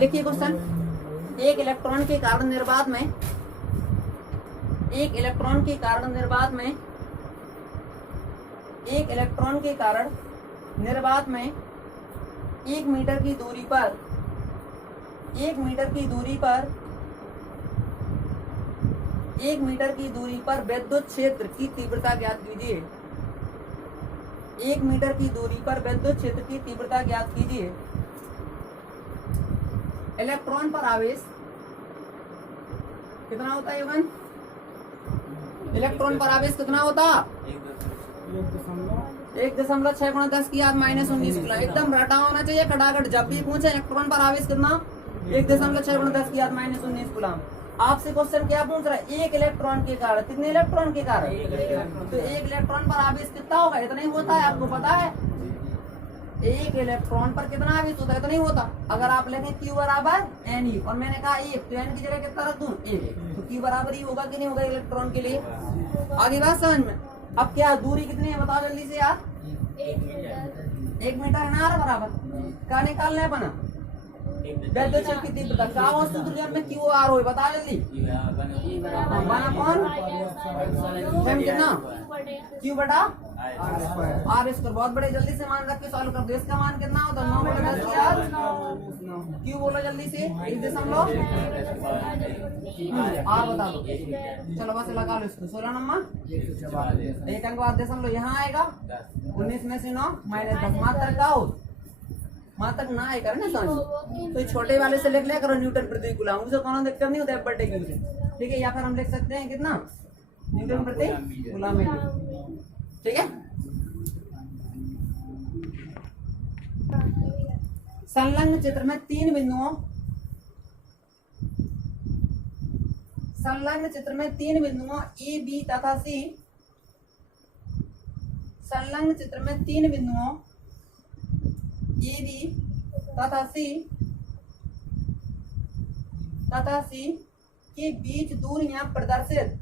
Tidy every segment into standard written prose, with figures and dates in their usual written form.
लिखिए क्वेश्चन। एक इलेक्ट्रॉन के कारण निर्वात में एक इलेक्ट्रॉन के कारण निर्वात में एक इलेक्ट्रॉन के कारण निर्वात में 1 मीटर की दूरी पर 1 मीटर की दूरी पर 1 मीटर की दूरी पर विद्युत क्षेत्र की तीव्रता ज्ञात कीजिए। 1 मीटर की दूरी पर विद्युत क्षेत्र की तीव्रता ज्ञात कीजिए। इलेक्ट्रॉन पर आवेश कितना होता है युगन? इलेक्ट्रॉन पर आवेश कितना होता? 1.6 गुणा 10 की घात -19 कूलम। एकदम रटा होना चाहिए खटाखट। जब भी पूछे इलेक्ट्रॉन पर आवेश कितना, 1.6 गुणा 10 की घात -19 कूलम। आपसे क्वेश्चन क्या पूछ रहा है? एक इलेक्ट्रॉन के कारण। कितने इलेक्ट्रॉन के कारण? तो एक इलेक्ट्रॉन पर आवेश कितना होगा? इतना ही होता है, आपको पता है। एक इलेक्ट्रॉन पर कितना आवेश होता है? इतना ही होता। अगर आप लेंगे Q बराबर NE और मैंने कहा 1, तो N की जगह कितना रख दूं? 1, तो Q बराबर ही होगा कि नहीं होगा इलेक्ट्रॉन के लिए? आगे बात समझ में। अब क्या दूरी कितनी है बताओ जल्दी से यार। 1 मीटर है ना बराबर। क्या निकालना है बना? विद्युत क्षेत्र की तीव्रता क्या हो सूत्र में QR हो, बता जल्दी। बना कौन? कितना? Q बटा R²। बहुत बड़े, जल्दी से मान रख के सॉल्व कर दो। इसका मान कितना होता है? 9 बटा 10 की घात। Q बोलो जल्दी से। 1.6 R बता दो। चलो बस लगा लो इसको। 16 नंबर 1 अंक बाद दशमलव यहाँ आएगा। 19 में से 9 -10 मात्रक का हो, मात्रक ना आएगा ना समझ। तो छोटे वाले से लिख लिया करो न्यूटन प्रति कूलम, उसे कोनो दिक्कत नहीं होता है बड़े क्यू से, ठीक है। या फिर हम लिख सकते हैं कितना न्यूटन प्रति कूलम में, ठीक है। संलग्न चित्र में 3 बिंदुओं संलग्न चित्र में 3 बिंदुओं ए बी तथा सी संलग्न चित्र में 3 बिंदुओं ए बी तथा सी के बीच दूरियां प्रदर्शित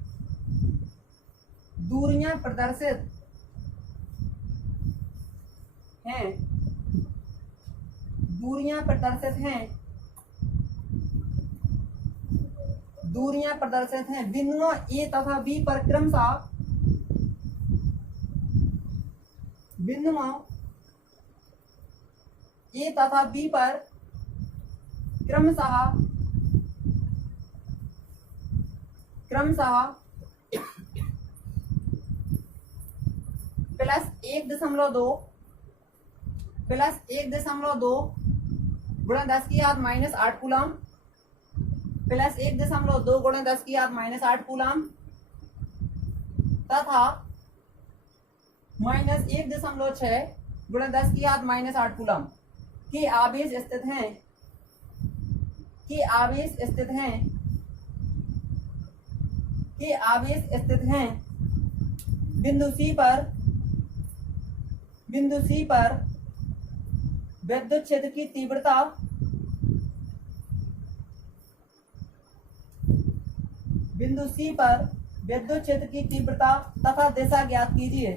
हैं दूरियां प्रदर्शित हैं। बिंदुओं ए तथा बी पर क्रमशः ए तथा बी पर क्रमशः +1.2 गुणा 10 की घात -8 कूलम +1.2 गुणा 10 की घात -8 कूलम तथा -1.6 गुणा 10 की घात -8 कूलम के आवेश स्थित हैं बिंदु सी पर विद्युत क्षेत्र की तीव्रता तथा दिशा ज्ञात कीजिए।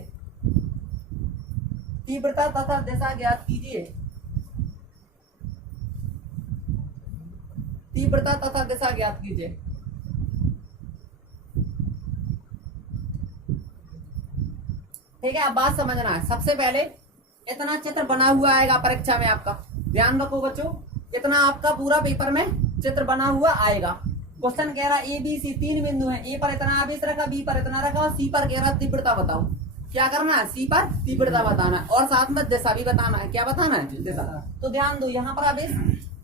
ठीक है। अब बात समझना है। सबसे पहले इतना चित्र बना हुआ आएगा परीक्षा में आपका, ध्यान रखो बच्चों। इतना आपका पूरा पेपर में चित्र बना हुआ आएगा। क्वेश्चन कह रहा है ए बी सी 3 बिंदु हैं। ए पर इतना आवेश रखा, बी पर इतना रखा और सी पर कह रहा तीव्रता बताओ। क्या करना है? सी पर तीव्रता बताना है और साथ में दिशा भी बताना है। क्या बताना है? दिशा। तो ध्यान दो, यहाँ पर आवेश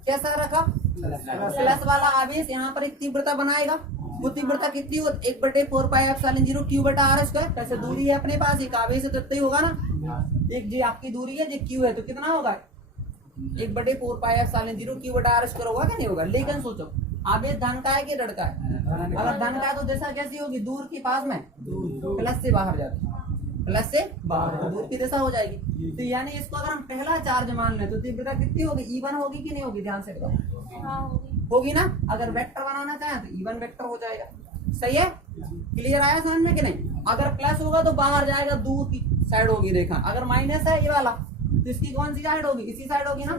कैसा रखा? प्लस वाला आवेश यहाँ पर एक तीव्रता बनाएगा। वो तीव्रता कितनी हो? 1/4πε0 Q बटा R²। कैसे दूरी है अपने पास, एक आवेश है तो इतना ही होगा ना। एक जी आपकी दूरी है, जो Q है, तो कितना होगा? 1/4πε0 Q बटा R² होगा क्या? नहीं होगा। लेकिन सोचो आवेश धन का है कि ऋण का है? अगर धन का है तो दिशा कैसी होगी? दूर के पास में प्लस से बाहर जाती है, प्लस से बाहर तो दूर की दिशा हो जाएगी। तो यानी इसको अगर हम पहला चार्ज मान लें तो तीव्रता कितनी होगी? E1 होगी कि नहीं होगी? ध्यान से बताओ। होगी ना। अगर वेक्टर बनाना चाहें तो E1 वेक्टर हो जाएगा। सही है? क्लियर आया समझ में कि नहीं? अगर प्लस होगा तो बाहर जाएगा, दूर की साइड होगी रेखा। अगर माइनस है ये वाला तो इसकी कौन सी साइड होगी? इसी साइड होगी ना,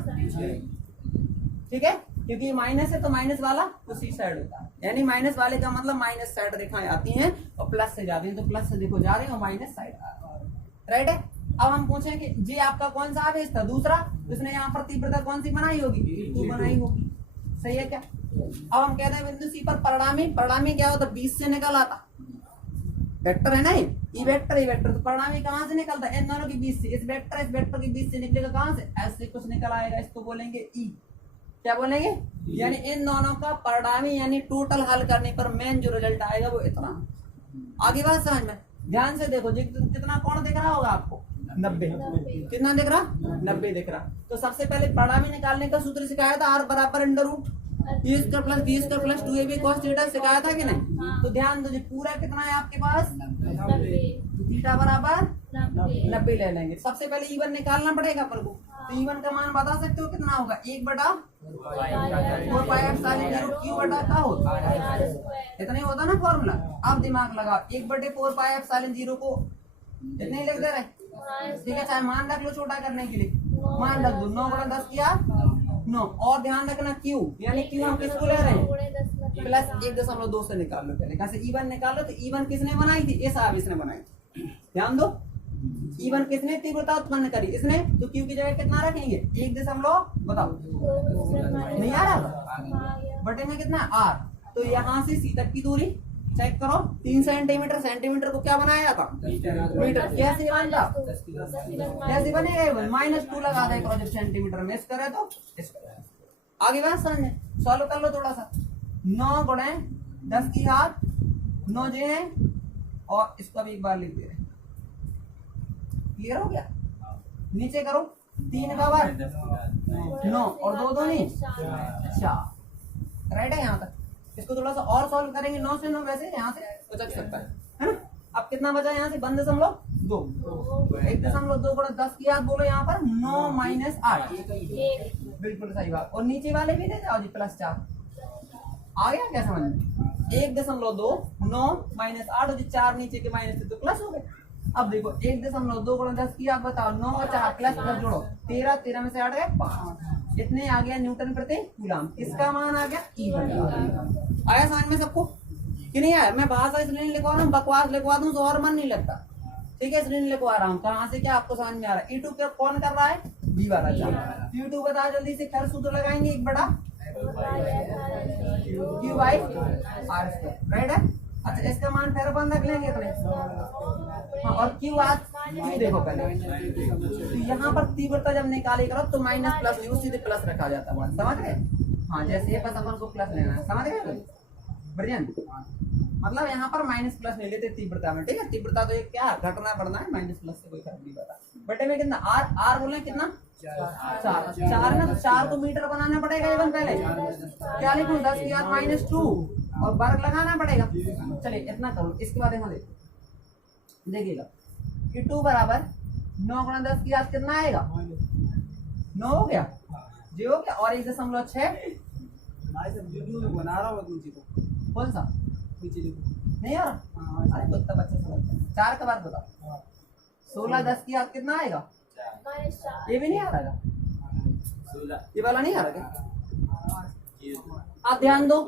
ठीक है। क्योंकि माइनस है तो माइनस वाला उसी साइड होता है, यानी माइनस वाले का मतलब माइनस साइड रेखाएं आती हैं और प्लस से जाती हैं, तो प्लस से देखो जा रहे हैं और माइनस साइड आ रहे हैं, राइट है। अब हम पूछें कि जी आपका कौन सा आवेश था, दूसरा, उसने यहाँ पर तीव्रता कौन सी बनाई होगी, E2 बनाई होगी, सही है क्या। अब हम कहते हैं बिंदु सी पर परिणामी क्या होता है, 20 से निकल आता, वेक्टर है ना ये, ई वेक्टर, तो परिणामी कहाँ से निकलता है, इन दोनों के बीच से, इस वेक्टर के बीच से निकलेगा कहाँ से, ऐसे कुछ निकल आएगा, इसको बोलेंगे ई, क्या बोलेंगे, यानी इन दोनों का परिणामी यानी टोटल हल करने पर मेन जो रिजल्ट आएगा वो इतना। आगे बात समझ में, ध्यान से देखो जी, कितना कोण दिख रहा होगा आपको, 90, कितना दिख रहा, 90 दिख रहा। तो सबसे पहले परिणामी निकालने का सूत्र सिखाया था, आर बराबर under root b square plus 2ab cos theta सिखाया था कि नहीं। तो ध्यान दो जी, पूरा कितना है आपके पास, थीटा बराबर 90 ले लेंगे। सबसे पहले E1 निकालना पड़ेगा अपन को, तो E1 का मान बता सकते हो कितना होगा, 1/4πε0 Q बटा का होता है, इतना ही होता ना फॉर्मूला। अब दिमाग लगाओ, 1/4πε0 को इतने लिख दे रहे, ठीक है, चाहे मान रख लो छोटा करने के लिए, मान रख दो, 9/10 किया 9, और ध्यान रखना Q, यानी Q हम किसको ले रहे हैं, प्लस 1.2 से निकाल लो, पहले कहाँ से E1 निकाल लो, तो E1 किसने बनाई थी, इस आवेश ने बनाई थी, ध्यान दो, E1 किसने तीव्रता उत्पन्न करी, इसने, तो Q की जगह कितना रखेंगे, 1 बताओ, नहीं आ रहा, बटे में कितना R, तो यहाँ से C तक की दूरी चेक करो, 3 सेंटीमीटर, सेंटीमीटर को क्या बनाया था, मीटर, कैसे बनता, कैसे बनेगा, -2 लगा दे करो जब सेंटीमीटर में, इस करे तो इस करे। आगे बात समझ में, सॉल्व कर लो थोड़ा सा, 9 गुणे 10 की घात 9 जे है, और इसको भी एक बार लिख दे रहे, क्लियर हो गया, नीचे करो, 3 का वर्ग 9 और 2 दूनी 4, राइट है यहाँ तक। इसको थोड़ा सा और सॉल्व करेंगे, 9 से 9 वैसे यहाँ से बच सकता है ना। अब कितना बचा यहाँ से, 1.2, 1.2 गुणा 10 की घात बोलो यहाँ पर 9 - 8, बिल्कुल सही बात, और नीचे वाले भी दे जाओ जी +4, आ गया क्या समझ में, 1.2 9 - 8 और 4 नीचे के माइनस से तो प्लस हो गए। अब देखो 1.2 गुणा 10 की आप बताओ, 9 और 4 प्लस जोड़ो 13 में से 8 गए 5, इतने आ गया न्यूटन प्रति कूलम, इसका मान आ गया E1। आया समझ में सबको कि नहीं आया, मैं भाषा इसलिए नहीं लिखवा रहा हूँ, बकवास लिखवा दूं तो और मन नहीं लगता, ठीक है, इसलिए नहीं लिखवा रहा हूँ, कहाँ से क्या आपको समझ में आ रहा है। E2 क्या कौन कर रहा है, B वाला, E2 बताओ जल्दी से, खैर सूत्र लगाएंगे, 1/Q/r², राइट है। अच्छा इसका मान फिर अपन रख लेंगे इतने, हाँ, और Q देखो पहले, तो यहाँ पर तीव्रता जब निकाले करो तो माइनस प्लस सीधे प्लस रखा जाता है, समझ गए, हाँ, जैसे ये बस अपन को प्लस लेना है, समझ गए, बढ़िया, मतलब यहाँ पर माइनस प्लस नहीं लेते तीव्रता में, ठीक है, तीव्रता तो ये क्या घटना बढ़ना है, माइनस प्लस से कोई फर्क नहीं पड़ता। बटे में कितना R बोले कितना 4 ना, तो 4 को मीटर बनाना पड़ेगा इवन, पहले क्या लिखूं, 10 की घात -2 और वर्ग लगाना पड़ेगा। चलिए इतना करो, इसके बाद यहाँ देखिएगा, E2 बराबर 9 गुणा 10 की घात कितना आएगा, 9 हो गया, जी हो गया, और 1.6 बना रहा हूँ नीचे को, कौन सा नीचे लिखो, नहीं यार, अरे बच्चा समझता है, 4 का बात बताओ, 16 10 की घात कितना आएगा, ये भी नहीं आ रहा, ये वाला नहीं आ रहा क्या, आप ध्यान दो,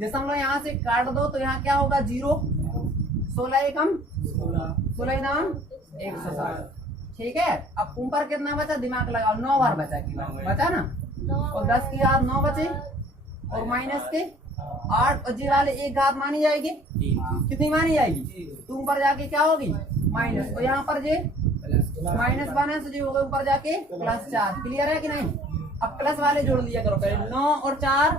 दशमलव यहाँ से काट दो तो यहाँ क्या होगा 0, 16 एकम 16 नाम 160, ठीक है। अब ऊपर कितना बचा, दिमाग लगाओ, 9 बार बचा की बचा ना, और 10 की घात 9 बचे, और माइनस के 8, और जी वाले एक घात मानी जाएगी, कितनी मानी जाएगी, तो ऊपर जाके क्या होगी माइनस, और यहाँ पर जे -1 से जो होगा ऊपर जाके +4, क्लियर है कि नहीं। अब प्लस वाले जोड़ लिया करो पहले, 9 और 4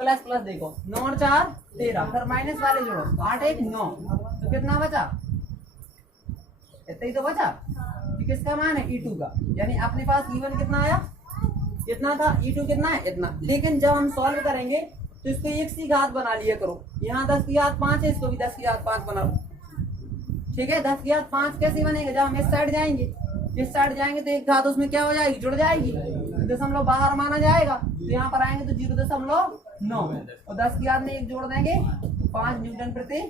प्लस देखो, 9 और 4 13, फिर माइनस वाले जोड़ो, 8 1 9, तो कितना बचा, इतना ही तो बचा, किसका मान है E2 का, यानी अपने पास E1 कितना आया, कितना था, E2 कितना है, इतना। लेकिन जब हम सॉल्व करेंगे तो इसको 1 सी घात बना लिया करो, यहाँ 10 की घात 5 है, इसको भी 10 की घात 5 बना लो, ठीक है। 10 की घात 5 कैसे बनेगा, जब हम इस साइड जाएंगे, इस साइड जाएंगे तो एक घात उसमें क्या हो जाएगी, जुड़ जाएगी, दशमलव बाहर माना जाएगा, तो यहाँ पर आएंगे तो 0.9, और 10 की घात में 1 जोड़ देंगे 5 न्यूटन प्रति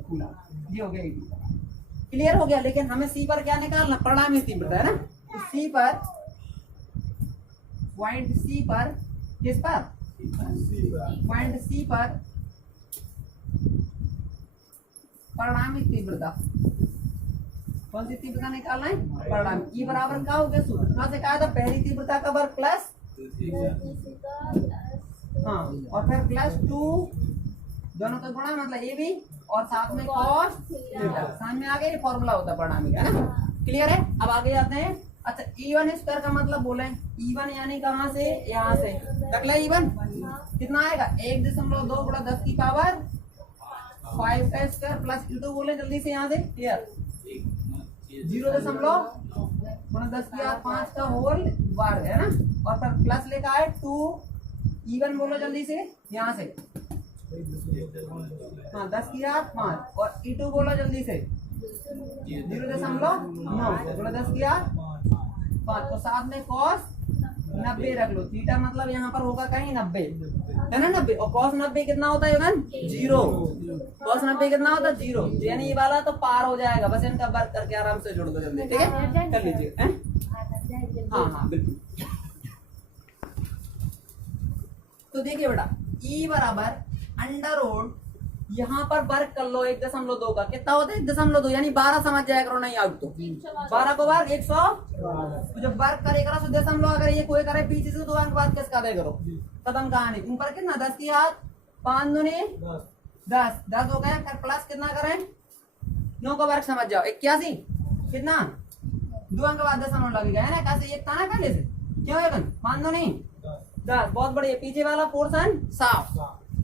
कूलम, ये हो गया E2, क्लियर हो गया। लेकिन हमें C पर क्या निकालना, परिणामी तीव्रता है ना, तो C पर पॉइंट C पर किस पर, पॉइंट सी पर परिणामी तीव्रता, कौन सी तीव्रता निकालना है, परिणाम। ई बराबर क्या हो गया सूत्र, कहाँ से कहा था, पहली तीव्रता का वर्ग प्लस, हाँ, और फिर प्लस 2 दोनों का गुणा, मतलब ए बी, और साथ में कॉस थीटा, समझ में आ गया, ये फॉर्मूला होता है परिणामी का, है ना, क्लियर है। अब आगे जाते हैं। अच्छा, E1 स्क्वायर का मतलब बोले, E1 यानी कहाँ से, यहाँ से तक ले, E1 कितना आएगा, 1.2 गुणा 10 की पावर 5 का स्क्वायर प्लस E2 बोले जल्दी से यहाँ से, क्लियर, 0.5 गुणा 10 की 5 का होल वर्ग, है ना, और फिर प्लस लेकर आए 2, E1 बोलो जल्दी से यहाँ से, हाँ 10 की 5, और E2 बोलो जल्दी से 0.9 गुणा 10 की 5, तो साथ में cos 90 रख लो, थीटा मतलब यहाँ पर होगा कहीं 90, है ना, 90, और cos 90 कितना होता है युगन, 0, cos 90 कितना होता है, 0, यानी ये वाला तो पार हो जाएगा, बस इनका वर्ग करके आराम से जोड़ दो जल्दी, ठीक है, कर लीजिए, हाँ हाँ बिल्कुल। तो देखिए बेटा, E बराबर अंडर रूट, यहाँ पर वर्ग कर लो 1.2 का, कितना होता है 1.2, यानी 12 समझ जाया करो, नहीं आउट तो 12 को वर्ग 100, तो जब वर्ग करेगा तो दशमलव, अगर ये कोई करे पीछे से तो अंक बाद किसका दे करो, खत्म कहानी। ऊपर कितना 10 की 5 दूनी 10 हो गया, फिर प्लस कितना करें 9 का वर्ग समझ जाओ 81, कितना 2 अंक बाद दशमलव लगेगा, है ना, कैसे एक था ना पहले से, क्यों है 5 दूनी 10, बहुत बढ़िया, पीछे वाला पोर्शन साफ,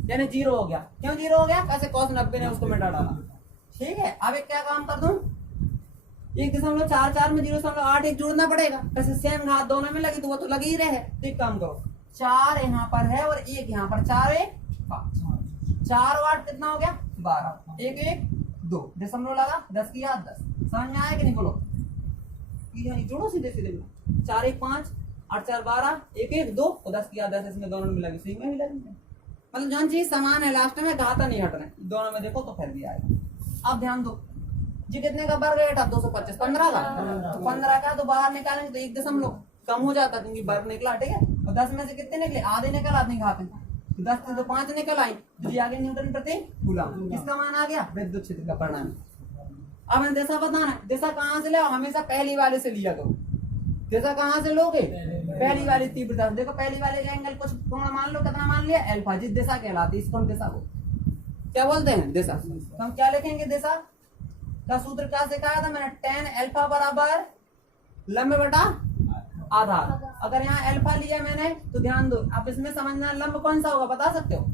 यानी 0 हो गया, क्यों 0 हो गया, कैसे cos 90 ने उसको मिटा डाला, ठीक है। अब एक क्या काम कर दूं, 1.44 में 0.8 एक जोड़ना पड़ेगा, कैसे सेम घात दोनों में लगी तो वो तो लगी ही रहे, तो एक काम करो, 4 यहाँ पर है और 1 यहाँ पर, 4 1 5, 4 और 8 कितना हो गया 12, 1 1 2 दशमलव लगा 10 की 10, समझ में आया कि नहीं, बोलो जोड़ो सीधे सीधे, 4 1 5 8 4 12 1 1 2 और 10 की 10, इसमें दोनों में लगी, सही में भी लगी, मतलब जो चीज समान है लास्ट में घाता नहीं हट रहे, दोनों में देखो तो फिर भी आएगा। अब ध्यान दो जी, कितने का वर्ग है 225, 15 का, तो 15 का तो बाहर निकालेंगे तो 1 कम हो जाता, क्योंकि वर्ग निकला, ठीक है, और 10 में से कितने निकले, आधे निकल आधे घाते, 10 से तो 5 निकल आई, तो ये आगे न्यूटन प्रति कूलम, किसका मान आ गया, विद्युत क्षेत्र का परिणाम। अब हमें दिशा बताना है, दिशा कहाँ से ले, हमेशा पहली वाले से लिया करो, दिशा कहाँ से लोगे, पहली वाली तीव्रता, देखो पहली वाले का एंगल कुछ कोण मान लो, कितना मान लिया अल्फा, जिस दिशा कहलाती है, इसको हम दिशा को क्या बोलते हैं, दिशा। तो हम क्या लिखेंगे, दिशा का सूत्र क्या सिखाया था मैंने, tan अल्फा बराबर लंब बटा आधार। अगर यहाँ अल्फा लिया मैंने तो ध्यान दो, आप इसमें समझना लंब कौन सा होगा बता सकते हो,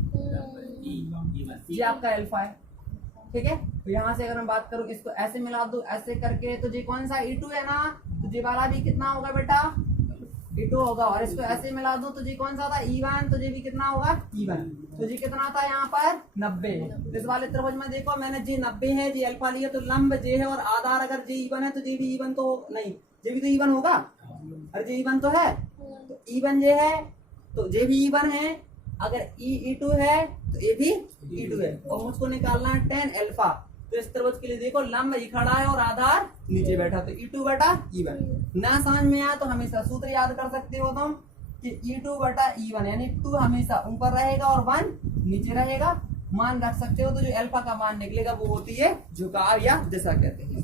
ये आपका अल्फा है, ठीक है। तो यहाँ से अगर मैं बात करूं, इसको ऐसे मिला दूं ऐसे करके, तो जी कौन सा E2 है ना, तो जी वाला भी कितना होगा बेटा E2 होगा, और इसको ऐसे मिला दूं तो जी कौन सा था E1, तो जी भी कितना होगा E1, तो जी कितना था यहाँ पर 90। इस वाले त्रिभुज में देखो मैंने जी 90 है, जी अल्फा लिया तो लंब जे है, और आधार अगर जी E1 है तो जी भी E1 तो नहीं, जे भी तो E1 होगा, अरे जी E1 तो है, तो E1 जे है तो जे भी E1 है, अगर E2 है तो ये भी E2 है, और मुझको निकालना है tan अल्फा। तो इस त्रिभुज के लिए देखो लंब ही खड़ा है और आधार नीचे बैठा, तो E2 बटा E1। ना समझ में आया तो हमेशा सूत्र याद कर सकते हो तुम कि E2 बटा E1, यानी 2 हमेशा ऊपर रहेगा और 1 नीचे रहेगा, मान रख सकते हो। तो जो अल्फा का मान निकलेगा वो होती है झुकाव या दिशा कहते हैं,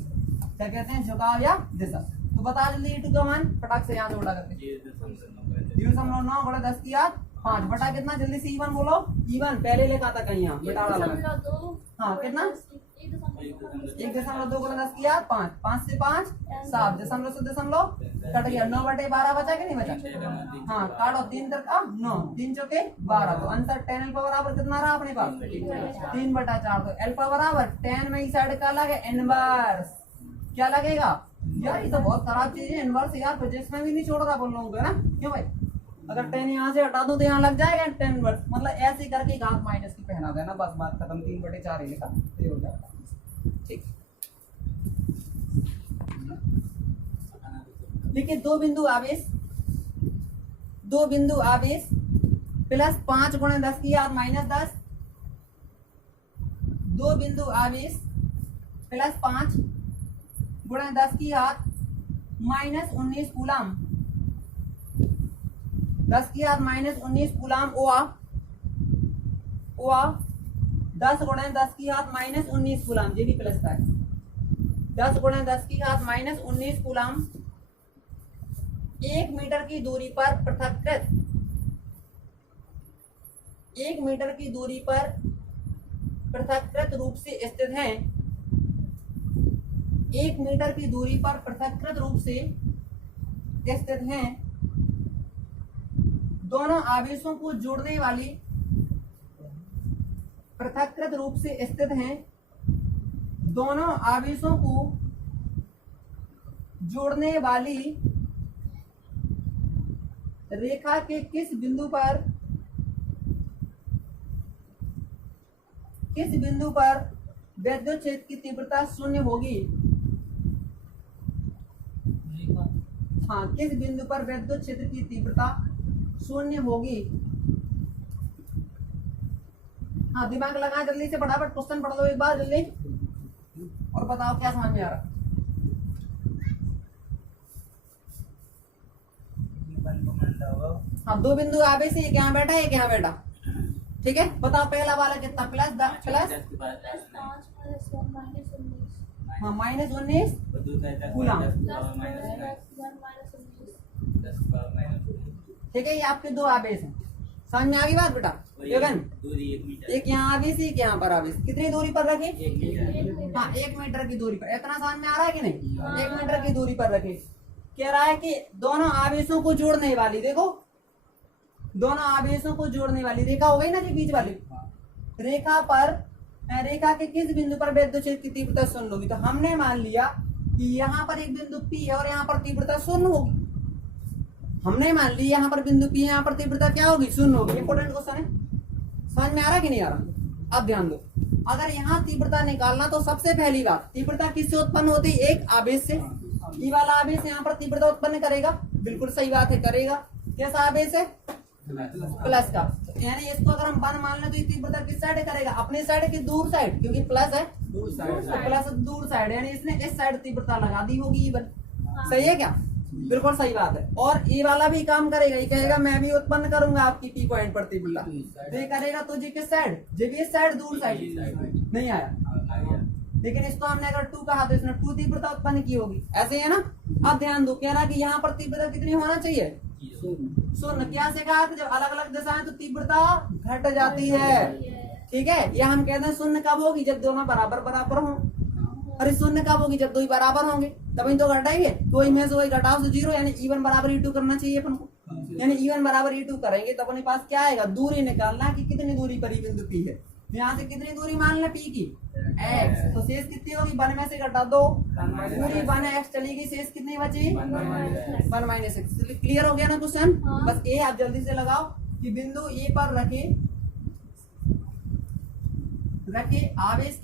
क्या कहते हैं, झुकाव या दिशा। तो बता जल्दी E2 का मान फटाक से यहाँ से उड़ा करके, 0.9 गुणा 10 की 5 बटा कितना, जल्दी से E1 बोलो, E1 पहले लिखा था कहीं यहाँ बेटा वाला, हाँ कितना 1.2 गुणा 10 की 5, 5 से 5 7 दशमलव से दशमलव कट गया, 9/12 बचा कि नहीं बचा, हाँ काटो, 3 का 9, 3 चौके 12, तो आंसर tan अल्फा बराबर कितना रहा अपने पास 3/4। तो अल्फा बराबर tan में इस साइड का लगे इनवर्स, क्या लगेगा यार, ये तो बहुत खराब चीज है इनवर्स यार, फिजिक्स में भी नहीं छोड़ रहा बोल रहा हूँ ना, क्यों भाई, अगर tan यहाँ से हटा दूं तो यहाँ लग जाएगा tan इनवर्स, मतलब ऐसे ही करके घात माइनस की पहना देना, बस बात खत्म, 3/4 ही लिखा, ये हो जाएगा, ठीक। देखिए दो बिंदु आवेश प्लस 5 गुणा 10 की 10, 2 बिंदु आवेश प्लस 5 गुणा 10 की 19 कूलम, 10 की घात माइनस 19 कूलाम हुआ 10 गुणे 10 की घात माइनस 19 कूलाम, ये भी प्लस का है। 10 गुणे 10 की घात माइनस 19 कूलाम 1 मीटर की दूरी पर पृथक्कृत 1 मीटर की दूरी पर पृथक्कृत रूप से स्थित हैं। 1 मीटर की दूरी पर पृथक्कृत रूप से स्थित हैं दोनों आवेशों को जोड़ने वाली पृथक्कृत रूप से स्थित हैं दोनों आवेशों को जोड़ने वाली रेखा के किस बिंदु पर विद्युत क्षेत्र की तीव्रता शून्य होगी। हाँ, किस बिंदु पर विद्युत क्षेत्र की तीव्रता शून्य होगी। हाँ, दिमाग लगा जल्दी से फटाफट क्वेश्चन पढ़ लो एक बार जल्दी और बताओ क्या समझ में आ रहा। हाँ, दो बिंदु आवेश है, एक यहाँ बैठा है एक यहाँ बैठा, ठीक है। बताओ पहला वाला कितना प्लस प्लस हाँ माइनस 19 कूलम, ठीक है। ये आपके दो आवेश हैं, समझ में आ गई बात बेटा। एक यहाँ आवेश एक यहाँ पर आवेश, कितनी दूरी पर रखे? हाँ 1 मीटर की दूरी पर। इतना समझ में आ रहा है कि नहीं? 1 मीटर की दूरी पर रखे। कह रहा है कि दोनों आवेशों को जोड़ने वाली, देखो दोनों आवेशों को जोड़ने वाली रेखा हो गई ना जी, बीच वाली रेखा के किस बिंदु पर विद्युत क्षेत्र की तीव्रता शून्य होगी। तो हमने मान लिया कि यहाँ पर एक बिंदु P है और यहाँ पर तीव्रता शून्य होगी। हमने मान लिया यहाँ पर बिंदु P है, यहाँ पर तीव्रता क्या होगी? शून्य होगी। इंपोर्टेंट क्वेश्चन है, समझ में आ रहा है कि नहीं आ रहा? अब ध्यान दो, अगर यहाँ तीव्रता निकालना तो सबसे पहली बात तीव्रता किससे उत्पन्न होती है? एक आवेश से। ई वाला आवेश यहाँ पर तीव्रता उत्पन्न करेगा, बिल्कुल सही बात है, करेगा। कैसा आवेश है? प्लस का। यानी इसको अगर हम 1 मान लें तो ये तीव्रता किस साइड करेगा? अपने साइड की दूर साइड, क्योंकि प्लस है दूर साइड, प्लस दूर साइड, यानी इसने इस साइड तीव्रता लगा दी होगी इवन। सही है क्या? बिल्कुल सही बात है। और ये वाला भी काम करेगा, ये कहेगा मैं भी उत्पन्न करूंगा आपकी P पॉइंट पर तीव्रता, तो ये करेगा तो जी किस साइड? जी भी इस साइड दूर साइड। नहीं आया, लेकिन इसको हमने अगर 2 कहा तो इसने 2 तीव्रता उत्पन्न की होगी, ऐसे है ना। अब ध्यान दो, कह रहा कि यहाँ पर तीव्रता कितनी होना चाहिए? शून्य। क्या से कहा था? जब अलग अलग दिशा है तो तीव्रता घट जाती है, ठीक है। या हम कहते हैं शून्य कब होगी? जब दोनों बराबर बराबर हों। अरे शून्य कब होगी? जब दो ही बराबर होंगे, तभी तो घटाएंगे। कोई में से वही घटाओ तो 0, यानी E1 बराबर E2 करना चाहिए अपन को। यानी E1 बराबर E2 करेंगे तो अपने पास क्या आएगा? दूरी निकालना कि कितनी दूरी पर बिंदु P है। यहाँ से कितनी दूरी मान ले P की? x। तो शेष कितनी होगी? 1 में से घटा दो, पूरी 1x चलेगी, शेष कितनी बची? 1 माइनस x। क्लियर हो गया ना क्वेश्चन? बस ये आप जल्दी से लगाओ कि बिंदु ए पर रखे आवेश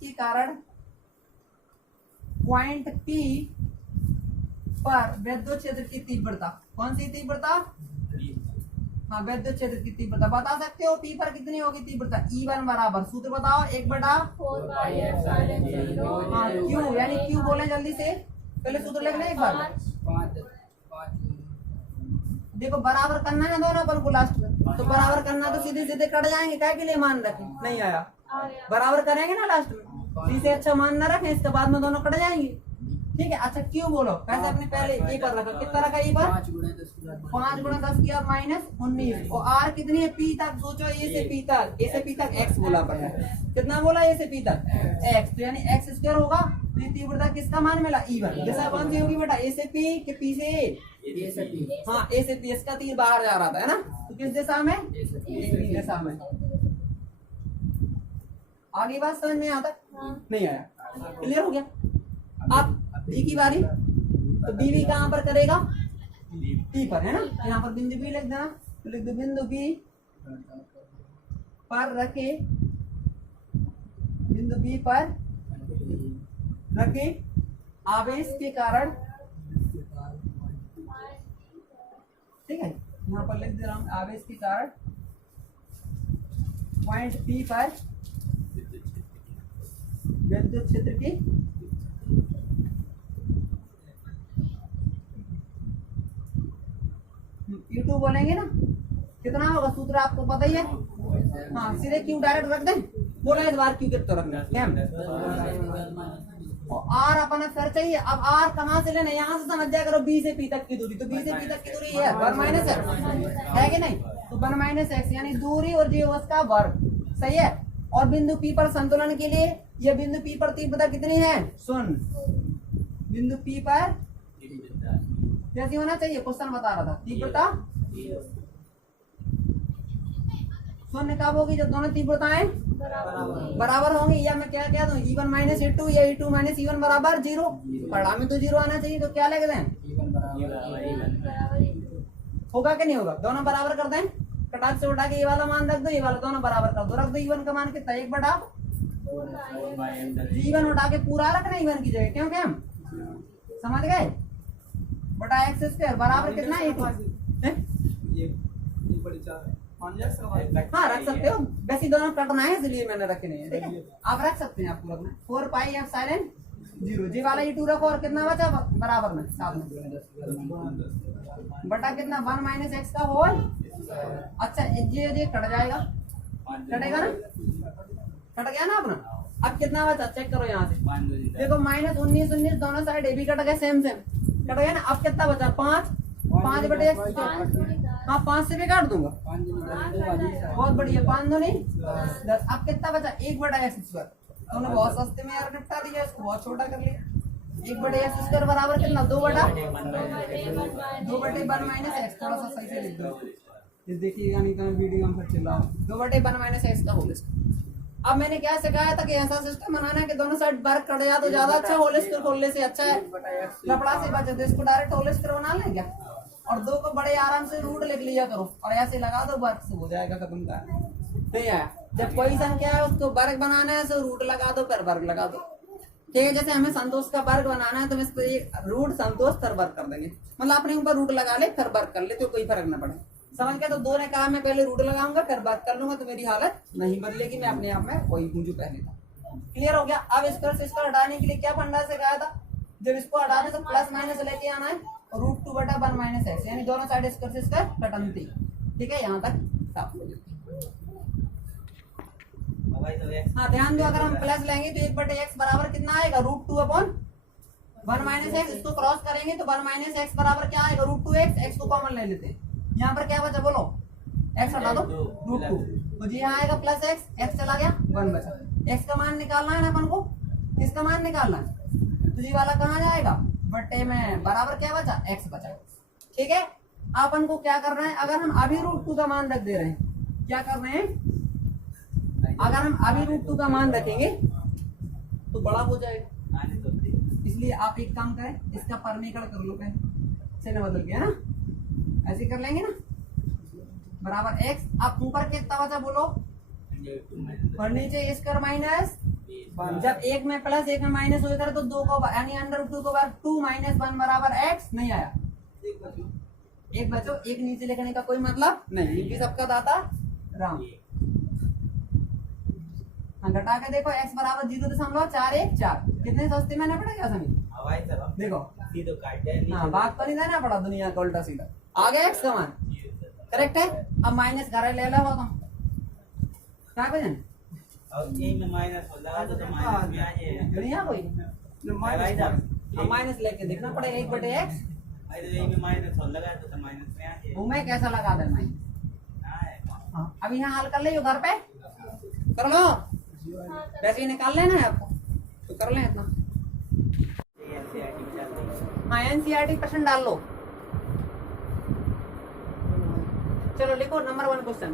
के कारण पॉइंट P पर विद्युत क्षेत्र की तीव्रता, कौन सी तीव्रता? हाँ, विद्युत क्षेत्र की तीव्रता बता सकते हो। P पर कितनी होगी तीव्रता? E1 बराबर, सूत्र बताओ, 1/4। हाँ Q, यानी Q बोले जल्दी से, पहले सूत्र लिख ले एक बार। देखो बराबर करना है दोनों अपन को लास्ट में, तो बराबर करना तो सीधे सीधे कट जाएंगे, क्या के लिए मान रखें? नहीं आया, बराबर करेंगे ना लास्ट में, इसे अच्छा मान ना रखें, इसके बाद में दोनों कट जाएंगे, ठीक है। अच्छा क्यों बोलो? कैसे? अपने पहले ए पर रखा, कितना रखा ए पर? 5 गुणा 10 की घात माइनस 19। और आर कितनी है? P तक। सोचो ए से P तक x बोला पर, कितना बोला? ए से P तक x, तो यानी x स्क्वायर होगा। तीव्रता किसका मान मिला? E1। दिशा कौन सी होगी बेटा? ए से P के P से A? हाँ ए से P, इसका तीर बाहर जा रहा था, है ना, तो किस दिशा में? दिशा में। आगे बात समझ में आता? नहीं आया? क्लियर हो गया? अब बी की बारी, तो बी भी कहां पर करेगा? P पर, है ना। यहाँ पर बिंदु B लिख देना, तो लिख दो बिंदु B पर रखे, बिंदु B पर रखे आवेश के कारण, ठीक है। यहाँ पर लिख दे रहा हूं आवेश के कारण पॉइंट P पर विद्युत क्षेत्र की, विद्युत क्षेत्र की तीव्रता, विद्युत क्षेत्र की तीव्रता, ठीक है। यहाँ पर लिख दे रहा हूं आवेश के कारण पॉइंट P पर विद्युत क्षेत्र की, ठीक है। अब ध्यान दो, कह रहा है कि दोनों आवेशों को जोड़ने वाली रेखा के किस बिंदु पर विद्युत क्षेत्र की तीव्रता शून्य होगी। तो हमने मान लिया यहाँ पर P है, यहाँ पर तीव्रता शून्य होगी। हमने मान लिया यहाँ पर बिंदु P है, यहाँ पर तीव्रता शून्य होगी। तो हमने मान लिया कि यहाँ पर बिंदु P पर विद्युत क्षेत्र की, E2 बोलेंगे ना, कितना होगा सूत्र आपको पता ही है। हाँ सीधे क्यू डायरेक्ट रख दें, बोला इस बार क्यू कितना रखना और आर अपना फिर चाहिए। अब आर कहाँ से लेना, यहाँ से समझ जाया करो बी से पी तक की दूरी, तो बी से पी तक की दूरी है 1 माइनस एक्स है कि नहीं, तो 1 माइनस एक्स यानी दूरी और जी उसका वर्ग, सही है। और बिंदु पी पर संतुलन के लिए ये बिंदु पी पर तीव्रता कितनी है 0, बिंदु पी पर कैसी होना चाहिए, क्वेश्चन बता रहा था तीव्रता 0 कब होगी, जब दोनों तीव्रताएं बराबर होंगी। या मैं क्या क्या दूं E1 माइनस E2 या E2 माइनस E1 बराबर 0, पढ़ा में तो 0 आना चाहिए, तो क्या लिख दें होगा कि नहीं होगा, दोनों बराबर कर दें, कटाक से उठा के ये वाला मान रख दो, ये वाला दोनों बराबर कर दो, रख दो E1 का मान कितना 1 बटा E1 उठा के पूरा रखना E1 की जगह, क्यों क्या समझ गए, बटा एक्स स्क्वायर बराबर कितना हाँ रख सकते हो, वैसे दोनों कटना है इसलिए मैंने रखे नहीं है, ठीक है आप रख सकते हैं, आपको रखना 4 पाई एफ साइलेंट 0, जी वाला E2 रखो और कितना बचा बराबर में साथ में बटा कितना 1 माइनस एक्स का होल। अच्छा ये कट जाएगा, कटेगा ना, कट गया ना अपना। अब कितना बचा चेक करो यहाँ से, देखो माइनस 19 19 दोनों साइड ए भी कट गए, सेम सेम कट गया ना। अब कितना बचा 5 बटे एक्स, हाँ 5 से भी काट दूंगा, बहुत बढ़िया 5 दो नहीं 10। अब कितना बचा 1 बटा एक्स स्क्वायर, तुमने बहुत सस्ते में यार निपटा दिया, इसको बहुत छोटा कर लिया। 1 बटे एक्स स्क्वायर बराबर कितना 2 बटे 1 माइनस एक्स, थोड़ा सा सही से लिख दो ये देखिएगा नहीं तो वीडियो में चल रहा है 2 बटे 1 माइनस एक्स का होल स्क्वायर। अब मैंने क्या सिखाया था कि ऐसा सिस्टम बनाना है कि दोनों साइड वर्ग कट जाए तो ज्यादा अच्छा, होल स्क्वायर खोलने से अच्छा है, लफड़ा से बचे तो इसको डायरेक्ट होल स्क्वायर बना लें क्या, और 2 को बड़े आराम से रूट लिख लिया करो और ऐसे लगा दो, वर्ग से हो जाएगा खत्म का। नहीं आया, जब कोई संख्या है उसको वर्ग बनाना है तो रूट लगा दो फिर वर्ग लगा दो, ठीक है। जैसे हमें संतोष का वर्ग बनाना है तो हम इस पर रूट संतोष फिर वर्ग कर देंगे, मतलब अपने ऊपर रूट लगा ले फिर वर्ग कर ले तो कोई फर्क ना पड़े, समझ गए। तो 2 ने कहा मैं पहले रूट लगाऊंगा फिर वर्ग कर लूंगा तो मेरी हालत नहीं बदलेगी, मैं अपने आप में वही हूँ जो पहले था। क्लियर हो गया। अब स्क्वायर से इसको हटाने के लिए क्या फंडा सिखाया था, जब इसको हटाने से प्लस माइनस लेके आना है और √2 बटा 1 माइनस एक्स, यानी दोनों साइड स्क्वायर से स्क्वायर कटनती, ठीक है। यहाँ तक साफ हो जाती। हाँ ध्यान दो, अगर हम प्लस लेंगे तो 1 बटे एक्स बराबर कितना आएगा √2 अपॉन 1 माइनस एक्स, इसको क्रॉस करेंगे तो 1 माइनस एक्स बराबर क्या आएगा √2 एक्स, एक्स को कॉमन ले लेते हैं, यहाँ पर क्या बचा बोलो, एक्स हटा दो √2, तो जी यहाँ आएगा प्लस एक्स, एक्स चला गया 1 बचा, एक्स का मान निकालना है ना अपन को, किसका मान निकालना है, तो जी वाला कहाँ जाएगा बटे में बराबर क्या बचा एक्स बचा, ठीक है। अपन को क्या करना है, अगर हम अभी √2 का मान रख दे रहे हैं, क्या कर रहे हैं, अगर हम अभी √2 का मान रखेंगे तो बड़ा हो जाएगा, इसलिए आप एक काम करें, इसका परमीकरण कर लो पहले, चिन्ह बदल गया ना, ऐसे कर लेंगे ना, बराबर एक्स। आप ऊपर कितना बचा बोलो और नीचे स्क्वायर माइनस 1, जब एक में प्लस एक में माइनस हो तो 2 को यानी √2 को बार 2 माइनस 1 बराबर एक्स, नहीं आया एक बचो, एक नीचे लिखने का कोई मतलब नहीं, क्योंकि सबका दाता राम। हाँ घटा के देखो x बराबर 0.414, कितने सस्ते मैंने पढ़ा क्या समी, देखो हाँ बात तो नहीं देना पड़ा दुनिया का उल्टा सीधा, आ गया x का मान करेक्ट है। अब माइनस घर ले ला होगा क्या बजन दुनिया कोई अब माइनस लेके देखना पड़ेगा 1 बटे एक्स, मैं कैसा लगा दे माइनस। अब यहाँ हल कर ले घर पे कर लो, वैसे ही निकाल लेना है आपको तो कर लें इतना। हाँ एनसीईआरटी प्रश्न डाल लो, चलो लिखो नंबर 1 क्वेश्चन,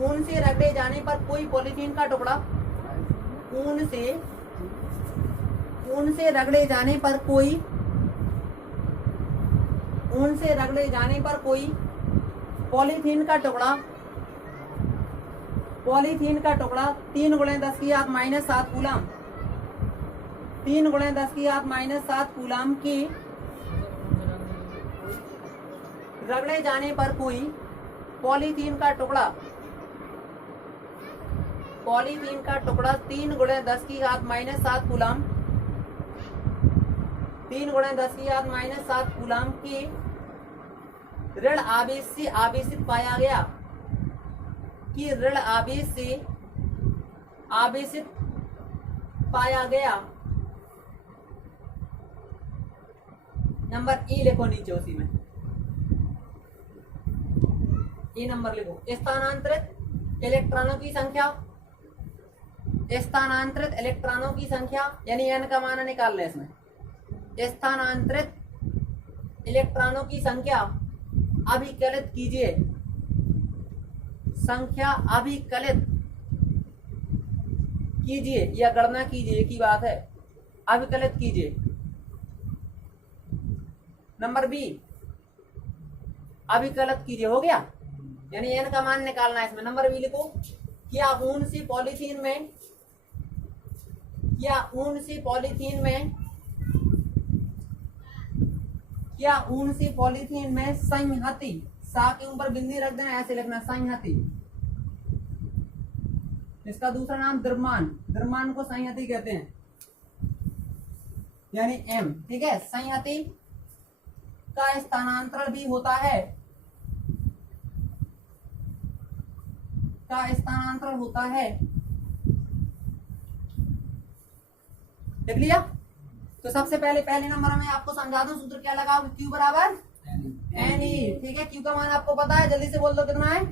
ऊन से रगड़े जाने पर कोई पॉलीथीन का टुकड़ा, ऊन से रगड़े जाने पर कोई, ऊन से रगड़े जाने पर कोई पॉलीथीन का टुकड़ा 3 × 10⁻⁷ कूलम, 3 × 10⁻⁷ कूलम के रगड़े जाने पर कोई पॉलीथीन का टुकड़ा 3 × 10⁻⁷ कूलम, 3 × 10⁻⁷ कूलम के ऋण आवेश से आवेशित पाया गया कि ऋण आवेश से आवेशित पाया गया। नंबर ए लिखो नीचे उसी में, ए नंबर लिखो। स्थानांतरित इलेक्ट्रॉनों की संख्या, स्थानांतरित इलेक्ट्रॉनों की संख्या यानी एन का मान निकाल लें इसमें। स्थानांतरित इलेक्ट्रॉनों की संख्या अभिकलित कीजिए, संख्या अभिकलित कीजिए या गणना कीजिए, एक ही बात है, अभिकलित कीजिए। नंबर बी अभिकलित कीजिए, हो गया, यानी एन का मान निकालना है इसमें। नंबर बी लिखो, क्या ऊन सी पॉलीथीन में, क्या ऊन सी पॉलीथीन में, क्या ऊन सी पॉलीथीन में संहति, सा के ऊपर बिंदी रख देना, ऐसे लिखना संहति। इसका दूसरा नाम द्रव्यमान, द्रव्यमान को संहति कहते हैं, यानी एम, ठीक है। संहति का स्थानांतरण भी होता है, का स्थानांतरण होता है, देख लिया। तो सबसे पहले पहले नंबर में आपको समझा दूं, सूत्र क्या लगा, Q बराबर एन ई, ठीक है। Q का मान आपको पता है, जल्दी से बोल दो कितना है,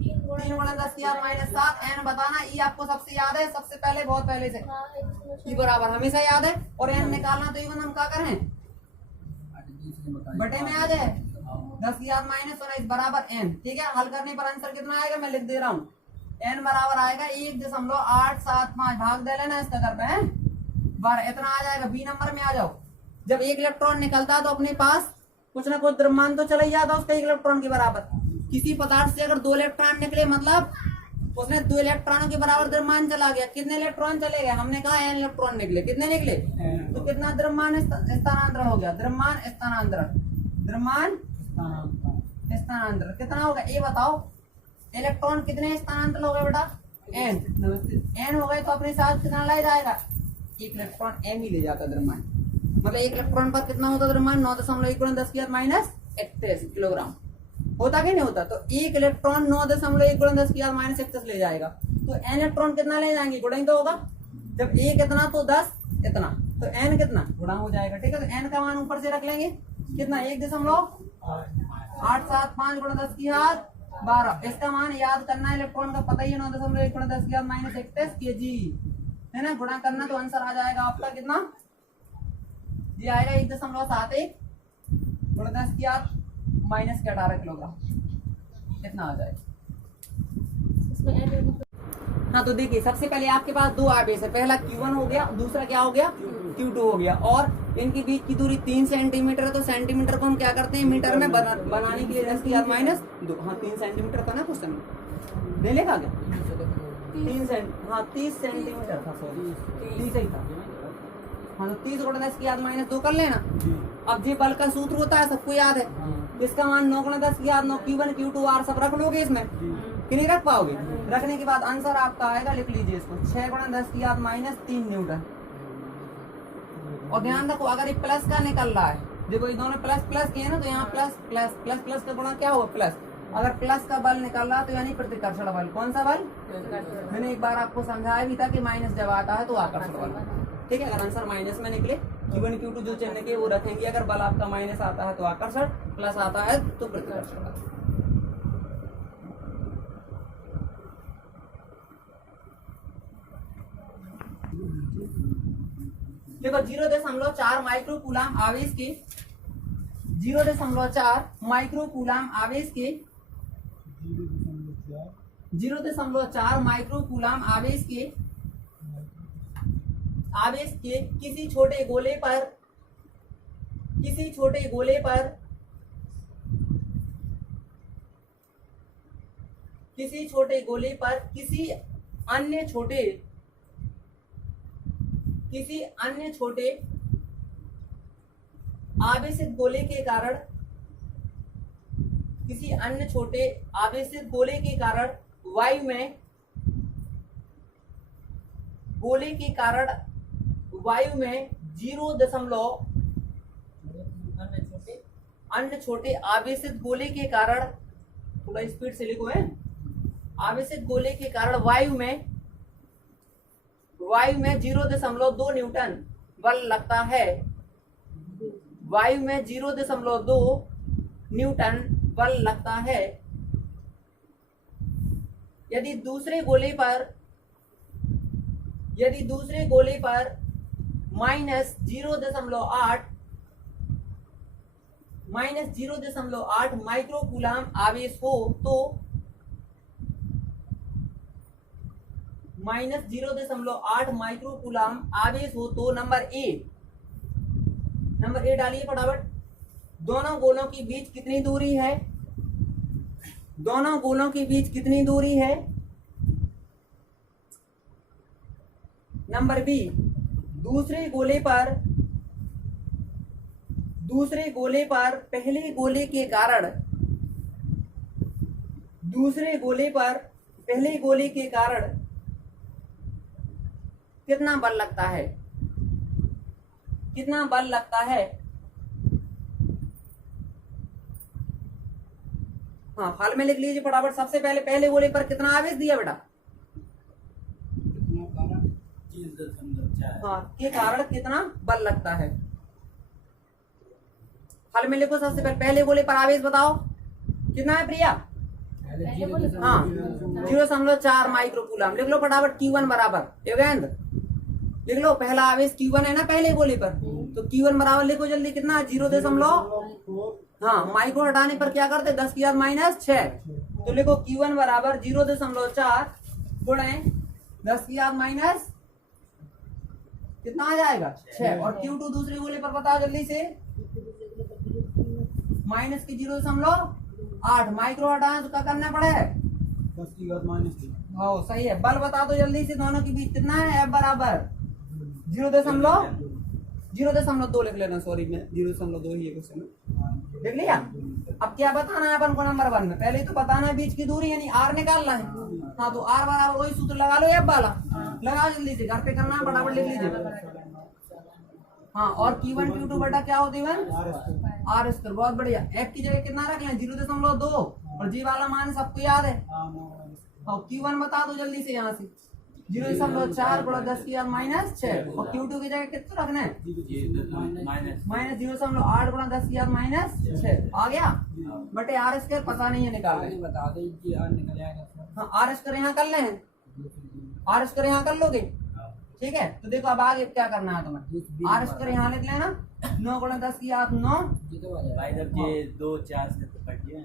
3 गुणा 10 की घात -7। एन बताना, ई आपको सबसे याद है, सबसे पहले, बहुत पहले से Q बराबर हमेशा याद है। और एन निकालना तो इवन हम क्या करें, बटे में आ जाए, 10 की घात -19 बराबर एन, ठीक है। हल करने पर आंसर कितना आएगा, मैं लिख दे रहा हूँ, एन बराबर आएगा 1.875, भाग दे लेना इसका कर पे, 12, इतना आ जाएगा। बी नंबर में आ जाओ, जब एक इलेक्ट्रॉन निकलता तो अपने पास कुछ ना कुछ द्रव्यमान तो चला ही जाता उसका, एक इलेक्ट्रॉन के बराबर। किसी पदार्थ से अगर 2 इलेक्ट्रॉन निकले, मतलब उसने 2 इलेक्ट्रॉनों के बराबर द्रव्यमान चला गया, कितने इलेक्ट्रॉन चले गए, हमने कहा एन इलेक्ट्रॉन निकले, कितने निकले, तो कितना द्रव्यमान स्थानांतरण हो गया, द्रव्यमान स्थानांतरण, द्रव्यमान स्थानांतरण कितना होगा, ये बताओ। इलेक्ट्रॉन कितने स्थानांतरण हो गए बेटा, एन, एन हो गए, तो अपने साथ कितना ले जाएगा, एक इलेक्ट्रॉन एम ही ले जाता द्रव्यमान, मतलब एक इलेक्ट्रॉन पर कितना होता द्रव्यमान, 9.1 10 की घात -31 किलोग्राम होता कि नहीं होता। तो एक इलेक्ट्रॉन 9.1 10 की घात -31 ले जाएगा, तो एन इलेक्ट्रॉन कितना ले जाएंगे, गुणा ही तो होगा, जब एक इतना तो 10 इतना, तो एन कितना गुणा हो जाएगा, ठीक है। तो एन का मान ऊपर से रख लेंगे, कितना 1.875 गुणा 10 की घात 12। इसका मान याद करना है, इलेक्ट्रॉन का पता ही है, 9.1 गुणा 10 की घात -31 kg है ना, गुणा करना, तो आंसर आ जाएगा आपका कितना, ये आएगा 1.71 गुणा 10 की घात -18 किलोग्राम, इतना आ जाएगा। हाँ, तो देखिए सबसे पहले आपके पास 2 आवेश है, पहला Q1 हो गया, दूसरा क्या हो गया, Q2 हो गया, और इनके बीच की दूरी 3 सेंटीमीटर है, तो सेंटीमीटर को हम क्या करते हैं, मीटर में बनाने के लिए 10 की घात -2, हाँ 3 सेंटीमीटर था ना क्वेश्चन में, नहीं लिखा क्या, 30 सेंटीमीटर था, सॉरी 30 ही था, हाँ। तो 30 गुणा 10 की घात -2 कर लेना। अब ये बल का सूत्र होता है, सबको याद है, इसका मान 9 गुणा 10 की घात 9, Q1 Q2 R सब रख लोगे इसमें, कि नहीं रख पाओगे, रखने के बाद आंसर आपका आएगा, लिख लीजिए इसको, 6 गुणा 10 की घात -3 न्यूटन। और ध्यान रखो, अगर ये प्लस का निकल रहा है, देखो ये दोनों प्लस प्लस के हैं ना, तो यहाँ प्लस प्लस प्लस प्लस का गुणा क्या होगा, प्लस। अगर प्लस का बल निकल रहा तो यानी प्रतिकर्षण बल, कौन सा बल, मैंने एक बार आपको समझाया भी था कि माइनस जब आता है तो आकर्षण बल, ठीक है। अगर आंसर माइनस में निकले, Q1 Q2 जो चिन्ह के वो रखेंगे, अगर बल आपका माइनस आता है तो आकर्षण, प्लस आता है तो प्रतिकर्षण बल। देखो 0.4 माइक्रोकूलम आवेश के, 0.4 माइक्रोकूलम आवेश के, 0.4 माइक्रोकूलम आवेश के किसी छोटे गोले पर, किसी छोटे गोले पर, किसी छोटे गोले पर किसी अन्य छोटे आवेशित गोले के कारण, किसी अन्य छोटे आवेशित गोले के कारण वायु में, गोले के कारण वायु में 0. अन्य छोटे आवेशित गोले के कारण, थोड़ा स्पीड से लिखो है, आवेशित गोले के कारण वायु में 0.2 न्यूटन बल लगता है। वायु में 0.2 न्यूटन बल लगता है। यदि दूसरे गोले पर -0.8 माइक्रोकूलाम आवेश हो तो -0.8 माइक्रोकूलाम आवेश हो तो नंबर ए डालिए फटाफट। दोनों गोलों के बीच कितनी दूरी है? दोनों गोलों के बीच कितनी दूरी है? नंबर बी, दूसरे गोले पर पहले गोले के कारण कितना बल लगता है? कितना बल लगता है? हाँ, हल में लिख लीजिए फटाफट। सबसे पहले गोले पर कितना आवेश दिया बेटा? हाँ, के कारण कितना बल लगता है? हल में लिखो। सबसे पहले गोले पर आवेश बताओ कितना है प्रिया? हाँ, 0.4 माइक्रोकूलम। लिख लो फटाफट। Q1 बराबर, योगेंद्र लिख लो, पहला आवेश Q1 है ना पहले गोले पर, तो Q1 बराबर लिखो जल्दी, कितना? 0. हाँ, माइक्रो हटाने पर क्या करते? 10⁻⁻⁶। तो लिखो Q1 बराबर 0.4 गुणे 10⁻⁻, कितना आ जाएगा? 6। और Q2 दूसरे गोले पर बताओ जल्दी से। माइनस की 0.8 माइक्रो हटाना तो क्या करना पड़े? 10⁻⁻3। हाँ, सही है। बल बता दो जल्दी से, दोनों के बीच कितना है? F बराबर 0.2 लिख लेना। सॉरी, मैं 0.2 ही क्वेश्चन लिख लिया। अब क्या बताना है अपन को? नंबर 1 में पहले तो बताना है बीच की दूरी, यानी R निकालना है। हाँ, तो R बराबर वही सूत्र लगा लो, F वाला लगाओ जल्दी से, घर पे करना है, फटाफट लिख लीजिए। हाँ, और Q1 Q2 बटा क्या होती है? R square. बहुत बढ़िया। F की जगह कितना रख लें? 0.2, और जी वाला मान सबको याद है। और Q1 बता दो जल्दी से यहाँ से, 0.4 गुणा 10⁻⁻⁶। और Q2 की जगह कितना रखना है? -0.8 गुणा 10⁻⁻⁶। आ गया बटे R स्क्वायर। पता नहीं है, निकाल लें। बता दो जी, R निकल आएगा। हाँ, R स्क्वायर यहाँ कर लें, R स्क्वायर यहाँ कर लोगे, ठीक है। तो देखो अब आगे क्या करना है तुम्हें। R स्क्वायर यहाँ लिख लेना, 9 गुणा 10⁻9। भाई जब ये 2 4 से तो कट गया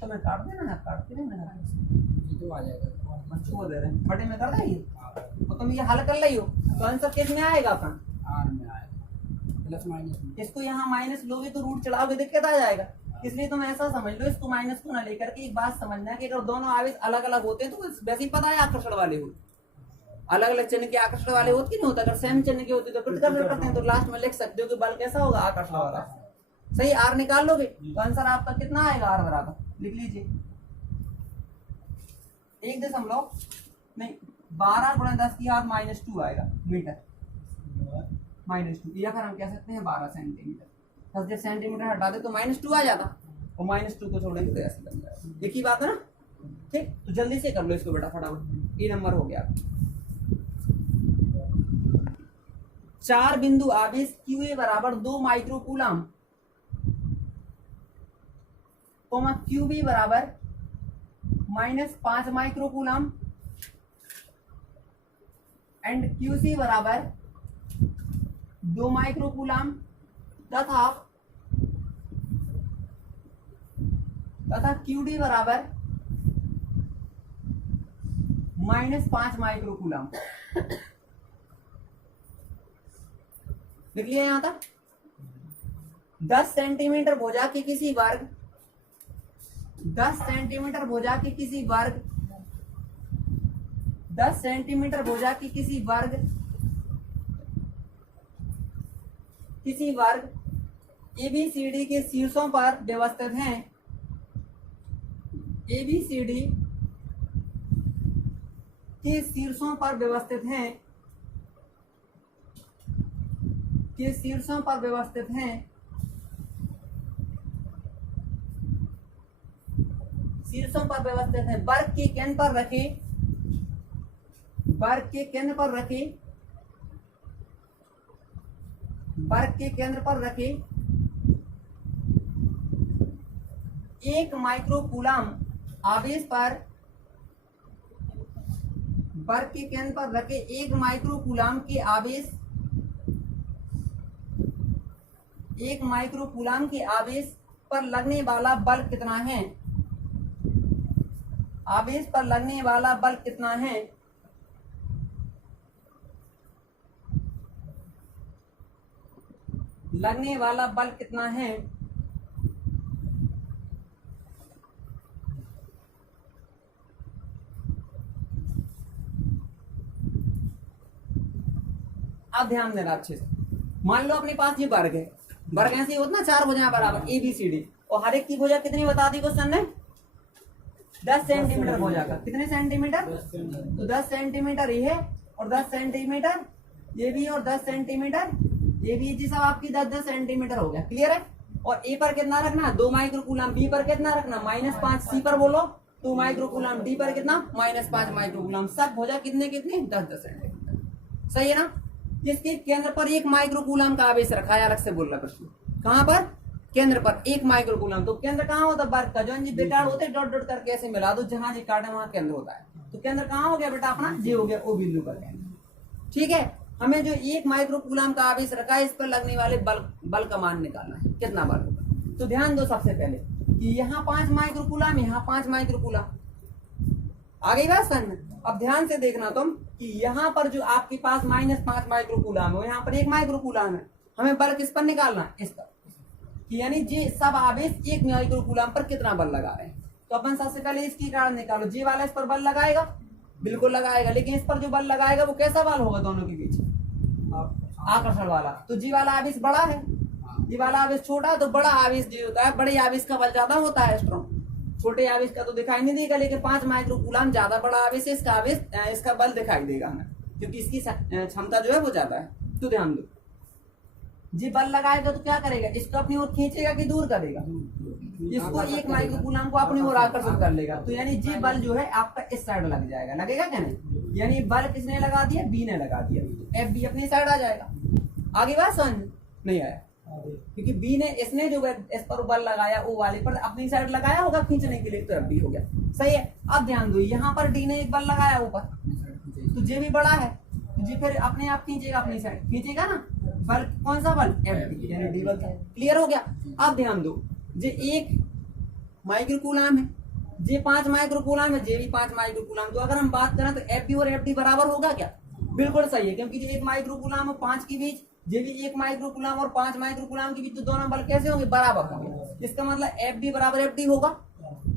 तो मैं काट देना, काटते रहना, तो आ जाएगा। छोड़ दे रहे हैं, बटे में कर देंगे। तो तुम ये हल कर लियो, तो आंसर किस में आएगा अपन? R में आएगा, प्लस माइनस। इसको यहाँ माइनस लोगे तो रूट चढ़ाओगे, दिक्कत आ जाएगा। इसलिए तुम ऐसा समझ लो, इसको माइनस को ना लेकर के एक बात समझना कि अगर दोनों आवेश अलग अलग होते हैं तो वैसे ही पता है आकर्षण वाले हो, अलग अलग चिन्ह के आकर्षण वाले होते नहीं होता। अगर सेम चिन्ह के होते तो प्रतिकर्षण करते हैं, तो लास्ट में लिख सकते हो कि बल कैसा होगा? आकर्षण वाला। सही, R निकाल लोगे तो आंसर आपका कितना आएगा? R बराबर लिख लीजिए 12 गुणा 10⁻⁻² आएगा मीटर, -2, या फिर हम कह सकते हैं 12 सेंटीमीटर। 10 सेंटीमीटर हटा दे तो -2 आ जाता, और -2 को छोड़ेंगे तो ऐसे बन जाएगा। एक ही बात है ना? ठीक, तो जल्दी से कर लो इसको बेटा फटाफट। ये नंबर हो गया। 4 बिंदु आवेश QA बराबर 2 माइक्रोकूलम, QB बराबर -5 माइक्रोकूलम, एंड QC बराबर 2 माइक्रोकूलम, तथा QD बराबर -5 माइक्रोकूलम। लिख लिया यहां तक। 10 सेंटीमीटर भुजा के किसी वर्ग 10 सेंटीमीटर भुजा के किसी वर्ग 10 सेंटीमीटर भुजा की किसी वर्ग ABCD के शीर्षों पर व्यवस्थित हैं। ABCD के शीर्षों पर व्यवस्थित हैं शीर्षों पर व्यवस्थित हैं। वर्ग के केंद्र पर रखे, वर्ग के केंद्र पर रखे, वर्ग के केंद्र पर रखे एक माइक्रोकूलम आवेश पर, वर्ग के केंद्र पर रखे एक माइक्रोकूलम के आवेश, एक माइक्रोकूलम के आवेश पर लगने वाला बल कितना है, आवेश पर लगने वाला बल कितना है, लगने वाला बल कितना है, अब ध्यान देना अच्छे से। मान लो अपने पास ये वर्ग है, वर्ग ऐसे होता ना, चार भुजाएं बराबर ए बी सी डी, और हर एक की भुजा कितनी बता दी क्वेश्चन ने, 10 सेंटीमीटर भुजा का, कितने सेंटीमीटर, तो 10 सेंटीमीटर ये है और 10 सेंटीमीटर ये भी और 10 सेंटीमीटर ये भी, जी सब आपकी 10-10 सेंटीमीटर हो गया, क्लियर है। और ए पर कितना रखना, 2 माइक्रोकूलम, बी पर कितना रखना -5, सी पर बोलो 2 माइक्रोकूलम, डी पर कितना -5 माइक्रोकूलम, सब भुजा कितने कितने 10-10 सेंटीमीटर, सही है ना। जिसके केंद्र पर एक माइक्रोकूलम का आवेश रखा है, अलग से बोल रहा प्रश्न, कहां पर, केंद्र पर एक माइक्रोकूलम, तो केंद्र कहां होता है, वर्ग का, जो जी बेटा होते डॉट डॉट करके ऐसे मिला दो, जहां जी काटे वहां केंद्र होता है, तो केंद्र कहां हो गया बेटा अपना, जे हो गया, ओ बिंदु पर केंद्र, ठीक है। हमें जो एक माइक्रोकूलम का आवेश रखा है, इस पर लगने वाले बल का मान निकालना है, कितना बल होगा। तो ध्यान दो सबसे पहले कि यहाँ 5 माइक्रोकूलम, यहाँ 5 माइक्रोकूलम, आ गई बात समझ में। अब ध्यान से देखना तुम कि यहाँ पर जो आपके पास -5 माइक्रोकूलम है, यहाँ पर 1 माइक्रोकूलम है, हमें बल किस पर निकालना है, इस पर, कि यानी जी सब आवेश 1 माइक्रोकूलम पर कितना बल लगा रहे हैं। तो अपन सबसे पहले इसकी कारण निकालो, जी वाला इस पर बल लगाएगा, बिल्कुल लगाएगा, लेकिन इस पर जो बल लगाएगा वो कैसा बल होगा, दोनों के बीच आकर्षण वाला। तो जी वाला आवेश बड़ा है, जी वाला आवेश छोटा है, तो बड़ा आवेश जो होता है, बड़े आवेश का बल ज्यादा होता है स्ट्रॉन्ग, छोटे आवेश का तो दिखाई नहीं देगा, लेकिन 5 माइक्रोकूलम ज्यादा बड़ा आवेश है, इसका आवेश इसका बल दिखाई देगा हमें, क्योंकि इसकी क्षमता जो है वो ज्यादा है। तो ध्यान दो, जी बल लगाएगा तो क्या करेगा, इसको अपनी ओर खींचेगा कि दूर करेगा, इसको 1 माइक्रोकूलम को अपनी ओर आकर्षित कर लेगा, तो यानी जी बल जो है आपका इस साइड लग जाएगा, लगेगा क्या नहीं, यानी बल किसने लगा दिया, बी ने लगा दिया, तो एफ बी अपनी साइड आ जाएगा। आगे बात समझ नहीं आया, क्योंकि बी ने, इसने जो इस पर बल लगाया ओ वाले पर अपनी साइड लगाया होगा खींचने के लिए, तो एफ बी हो गया, सही है। अब ध्यान दो, यहाँ पर डी ने एक बल लगाया ऊपर, तो जे भी बड़ा है, तो जी फिर अपने आप खींचेगा, अपनी साइड खींचेगा ना, बल कौन सा बल, एफ डी, यानी डी बल, क्लियर हो गया। अब ध्यान दो, जे 1 माइक्रोकूलम है, जे 5 माइक्रोकूलम है, जे भी 5 माइक्रोकूलम, तो अगर हम बात करें तो एफ बी और एफ डी बराबर होगा क्या, बिल्कुल सही है, क्योंकि जो 1 माइक्रोकूलम और 5 के बीच, जे भी 1 माइक्रोकूलम और 5 माइक्रोकूलम के बीच, तो दोनों बल कैसे होंगे, बराबर होंगे, इसका मतलब एफ बी बराबर एफ डी होगा,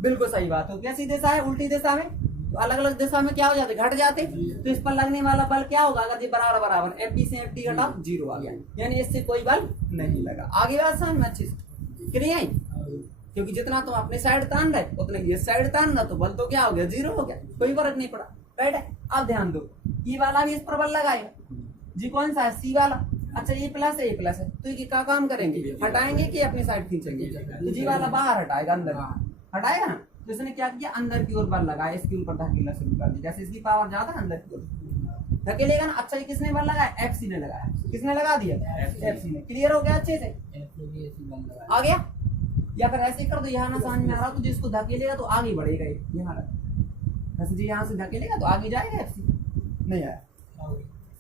बिल्कुल सही बात है। कैसी दिशा है, उल्टी दिशा में, तो अलग अलग दिशा में क्या हो जाते, घट जाते, तो इस पर लगने वाला बल क्या होगा, अगर ये बराबर बराबर, एफ बी से एफ डी घटा 0 आ गया, यानी इससे कोई बल नहीं लगा। आगे बात समझ में अच्छी से क्लियर है, क्योंकि जितना तुम अपने साइड तान रहे उतने ये साइड तान रहा, तो बल तो क्या हो गया, 0 हो गया, कोई फर्क नहीं पड़ा, राइट है। अब ध्यान दो, ई वाला भी इस पर बल लगाएगा, जी कौन सा है, सी वाला, अच्छा ये प्लस है, ये प्लस है, तो ये क्या काम करेंगे, हटाएंगे कि अपनी साइड खींचेंगे, तो जी वाला बाहर हटाएगा, अंदर हटाएगा ना, तो इसने क्या किया, अंदर की ओर बल लगाया, इसके ऊपर धकेलना शुरू कर दिया, जैसे इसकी पावर ज्यादा अंदर की ओर धकेलेगा ना। अच्छा ये किसने बल लगाया, एफ सी ने लगाया, किसने लगा दिया, एफ सी ने, क्लियर हो गया अच्छे से, आ गया। या फिर ऐसे कर दो, यहाँ ना समझ में आ रहा तो जिसको धकेलेगा तो आगे बढ़ेगा, यहाँ जी यहाँ से धकेलेगा तो आगे जाएगा, एफ सी नहीं आया,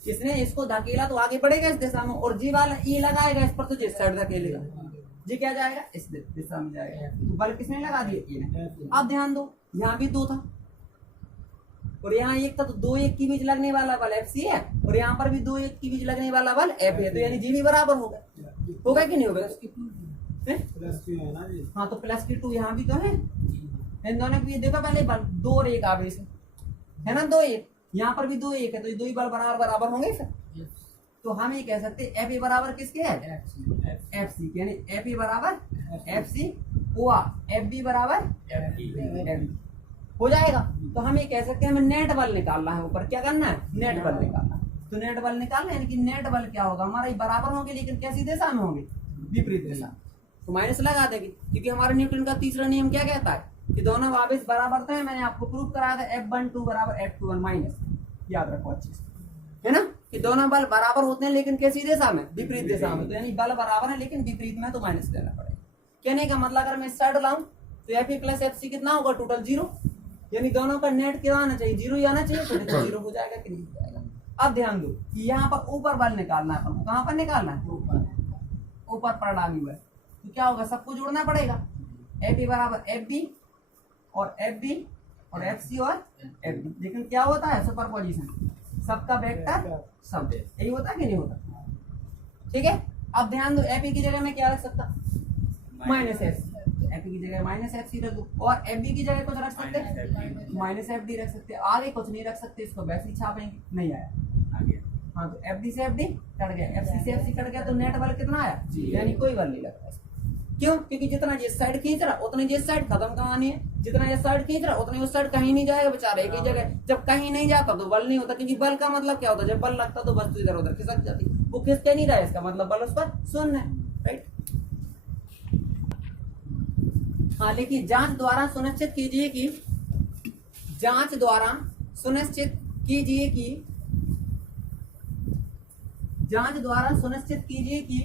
इसने इसको धकेला तो आगे बढ़ेगा इस दिशा में, और जी वाला ई लगाएगा इस पर, तो जिस साइड धकेलेगा जी क्या जाएगा, इस दिशा में जाएगा, तो बल किसने लगा दिया, ई ने। अब ध्यान दो, यहाँ भी 2 था और यहाँ 1 था, तो 2 1 के बीच लगने वाला बल एफ सी है, और यहाँ पर भी 2 1 के बीच लगने वाला बल एफ है, तो यानी जी भी बराबर होगा, होगा कि नहीं होगा, हाँ तो +2 यहाँ भी तो है, इन दोनों की देखो पहले बल 2 और 1 आवेश है ना, 2 1, यहाँ पर भी 2 1 है, तो ये 2 ही बल बराबर बराबर होंगे फिर, तो हम ये कह सकते हैं एफ ए बराबर किसके है, एफ सी, यानी एफ ए बराबर एफ सी हुआ, एफ बी बराबर एफ डी हो जाएगा। तो हम ये कह सकते हैं हमें नेट बल निकालना है, ऊपर क्या करना है, नेट बल निकालना, तो नेट बल निकालना है, यानी कि नेट बल क्या होगा हमारा, ये बराबर होंगे, लेकिन कैसी दिशा में होंगे, विपरीत दिशा, तो माइनस लगा देंगे, क्योंकि हमारे न्यूटन का तीसरा नियम क्या कहता है, कि दोनों आवेश बराबर थे, मैंने आपको प्रूव कराया था F12 बराबर F21 माइनस, याद रखो अच्छे से, है ना, कि दोनों बल बराबर होते हैं लेकिन कैसी दिशा में, विपरीत दिशा में, तो यानी बल बराबर है लेकिन विपरीत में, तो माइनस लेना पड़ेगा। कहने का मतलब अगर मैं इस साइड लाऊं तो Fe प्लस Fc कितना होगा, टोटल 0, यानी दोनों का नेट क्या आना चाहिए, 0 ही आना चाहिए, तो देखो 0 हो जाएगा कि नहीं हो जाएगा। अब ध्यान दो कि यहाँ पर ऊपर बल निकालना है, अपन कहाँ पर निकालना है, ऊपर परिणामी बल, तो क्या होगा, सबको जोड़ना पड़ेगा, F बराबर Fb और Fb और Fc और Fb, लेकिन क्या होता है सुपरपोजिशन, सबका वेक्टर सब, यही होता है कि नहीं होता, ठीक है। अब ध्यान दो Fe की जगह में क्या रख सकता, माइनस Fc, Fe की जगह माइनस Fc रख दो, और Fb की जगह कुछ रख सकते हैं, माइनस Fd रख सकते हैं, आगे कुछ नहीं रख सकते, इसको वैसे ही छापेंगे, नहीं आया, हाँ तो Fd से Fd कट गया, Fc से Fc कट गया, तो नेट बल कितना आया, यानी कोई बल नहीं लग रहा, क्यों, क्योंकि जितना जिस साइड खींच रहा उतनी जिस साइड खत्म कहानी है, जितना जिस साइड खींच रहा उतनी उस साइड कहीं नहीं जाएगा बेचारा, एक ही जगह, जब कहीं नहीं जाता तो बल नहीं होता, क्योंकि बल का मतलब क्या होता है, जब बल लगता तो वस्तु इधर उधर खिसक जाती, वो खिसके नहीं रहा है, इसका मतलब बल उस पर शून्य है, राइट। हाँ लेकिन जांच द्वारा सुनिश्चित कीजिए कि, जांच द्वारा सुनिश्चित कीजिए कि, जांच द्वारा सुनिश्चित कीजिए कि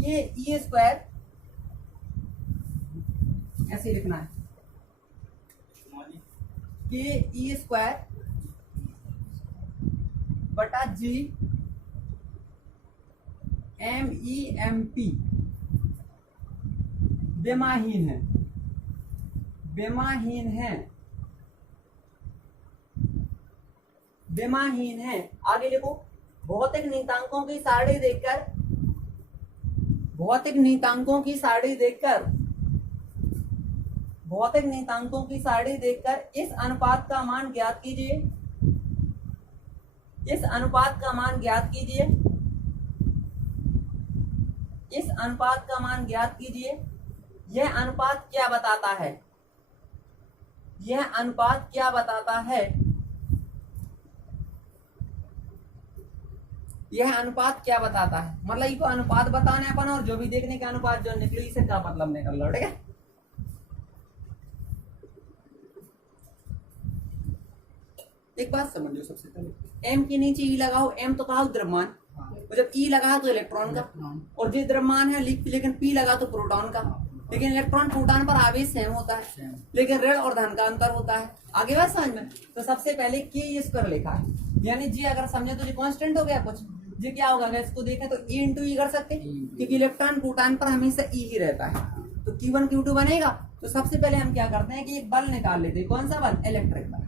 ये ई स्क्वायर, ऐसे लिखना है, कि ई स्क्वायर बटा जी MEMP बेमाहीन है, बेमाहीन है, बेमाहीन है। आगे देखो, भौतिक नियतांकों की सारणी देखकर, भौतिक नियतांकों की सारणी देखकर, भौतिक नियतांकों की सारणी देखकर इस अनुपात का मान ज्ञात कीजिए, इस अनुपात का मान ज्ञात कीजिए, इस अनुपात का मान ज्ञात कीजिए। यह अनुपात क्या बताता है, यह अनुपात क्या बताता है, यह अनुपात क्या बताता है, मतलब इसको अनुपात बताने अपन, और जो भी देखने के अनुपात जो निकली इसे क्या मतलब निकल लो, ठीक है। एक बात समझो, सबसे पहले एम के नीचे ई लगाओ, एम तो कहा द्रव्यमान, तो जब ई लगा तो इलेक्ट्रॉन का, और जो द्रव्यमान है लेकिन पी लगा तो प्रोटॉन का, लेकिन इलेक्ट्रॉन प्रोटॉन पर आवेश सेम होता है, लेकिन ऋण और धन का अंतर होता है। आगे बात समझ में, तो सबसे पहले के स्क्वायर लिखा है, यानी जी अगर समझे तो जी कांस्टेंट हो गया कुछ, जी क्या होगा, अगर इसको देखें तो ई इंटू ई कर सकते, क्योंकि इलेक्ट्रॉन प्रोटॉन पर हमेशा ई ही रहता है, तो Q1 Q2 बनेगा। तो सबसे पहले हम क्या करते हैं कि एक बल निकाल लेते हैं, कौन सा बल, इलेक्ट्रिक बल,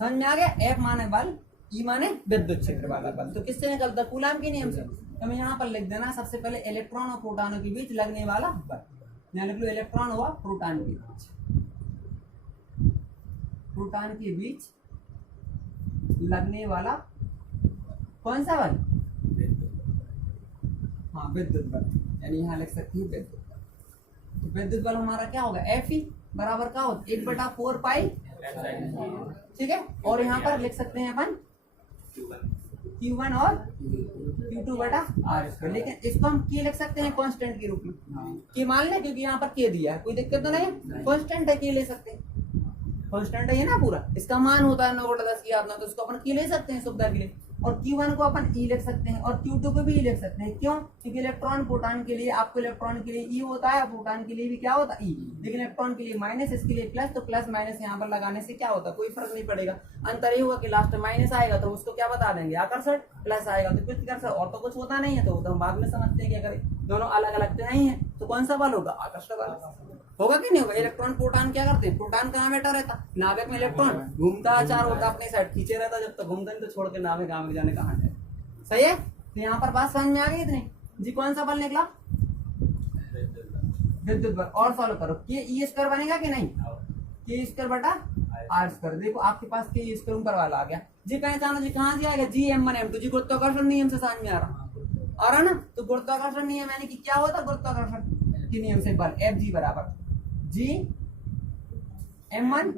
समझ में आ गया, F माने बल, E माने विद्युत क्षेत्र वाला बल, तो किससे निकलता है, कूलाम के नियम से। तो मैं यहाँ पर लिख देना सबसे पहले इलेक्ट्रॉन और प्रोटॉनों के बीच लगने वाला बल, यहाँ लिख लो इलेक्ट्रॉन हुआ प्रोटॉन के बीच, प्रोटॉन के बीच लगने वाला कौन सा बल, हाँ विद्युत बल, यानी यहाँ लिख सकते हैं विद्युत बल। तो विद्युत बल हमारा क्या होगा, Fe बराबर क्या होता है 1/4 पाई, ठीक है, और यहाँ पर लिख सकते हैं अपन Q1 और Q2 बटा R², लेकिन इसको हम K लिख सकते हैं कांस्टेंट के रूप में, K मान लें क्योंकि यहाँ पर K दिया है, कोई दिक्कत तो नहीं, कांस्टेंट है, K ले सकते हैं, कांस्टेंट है ना पूरा, इसका मान होता है 9/10 की आत्मा, तो इसको अपन K ले सकते हैं सुविधा के लिए, और Q1 को अपन E लिख सकते हैं, और Q2 को भी E लिख सकते हैं, क्यों, क्योंकि इलेक्ट्रॉन प्रोटॉन के लिए, आपको इलेक्ट्रॉन के लिए E होता है, प्रोटॉन के लिए भी क्या होता है E, लेकिन इलेक्ट्रॉन के लिए माइनस, इसके लिए प्लस, तो प्लस माइनस यहाँ पर लगाने से क्या होता है, कोई फर्क नहीं पड़ेगा, अंतर ये होगा कि लास्ट में माइनस आएगा तो उसको क्या बता देंगे आकर्षण, प्लस आएगा तो प्रतिकर्षण, और तो कुछ होता नहीं है, तो हम बाद में समझते हैं कि अगर दोनों अलग अलग तो नहीं है तो कौन सा बल होगा, आकर्षण बल होगा कि नहीं होगा। इलेक्ट्रॉन प्रोटॉन क्या करते हैं, प्रोटॉन कहाँ बैठा रहता, नाभिक में इलेक्ट्रॉन घूमता है चार होता, अपनी साइड खींचे रहता, जब तक घूमता नहीं तो छोड़ के नाभिक कहाँ जाने कहाँ जाए, सही है। तो यहाँ पर बात समझ में आ गई इतनी जी, कौन सा बल निकला, विद्युत बल। और सॉल्व करो, के ई स्क्वायर बनेगा कि नहीं, के स्क्वायर बटा आर स्क्वायर, देखो आपके पास के स्क्वायर ऊपर वाला आ गया जी, पहचानो जी कहाँ से आएगा, जी M1 M2, जी गुरुत्वाकर्षण नियम से समझ में आ रहा ना, तो गुरुत्वाकर्षण नियम यानी कि क्या होता है, गुरुत्वाकर्षण के नियम से बल Fg बराबर जी M1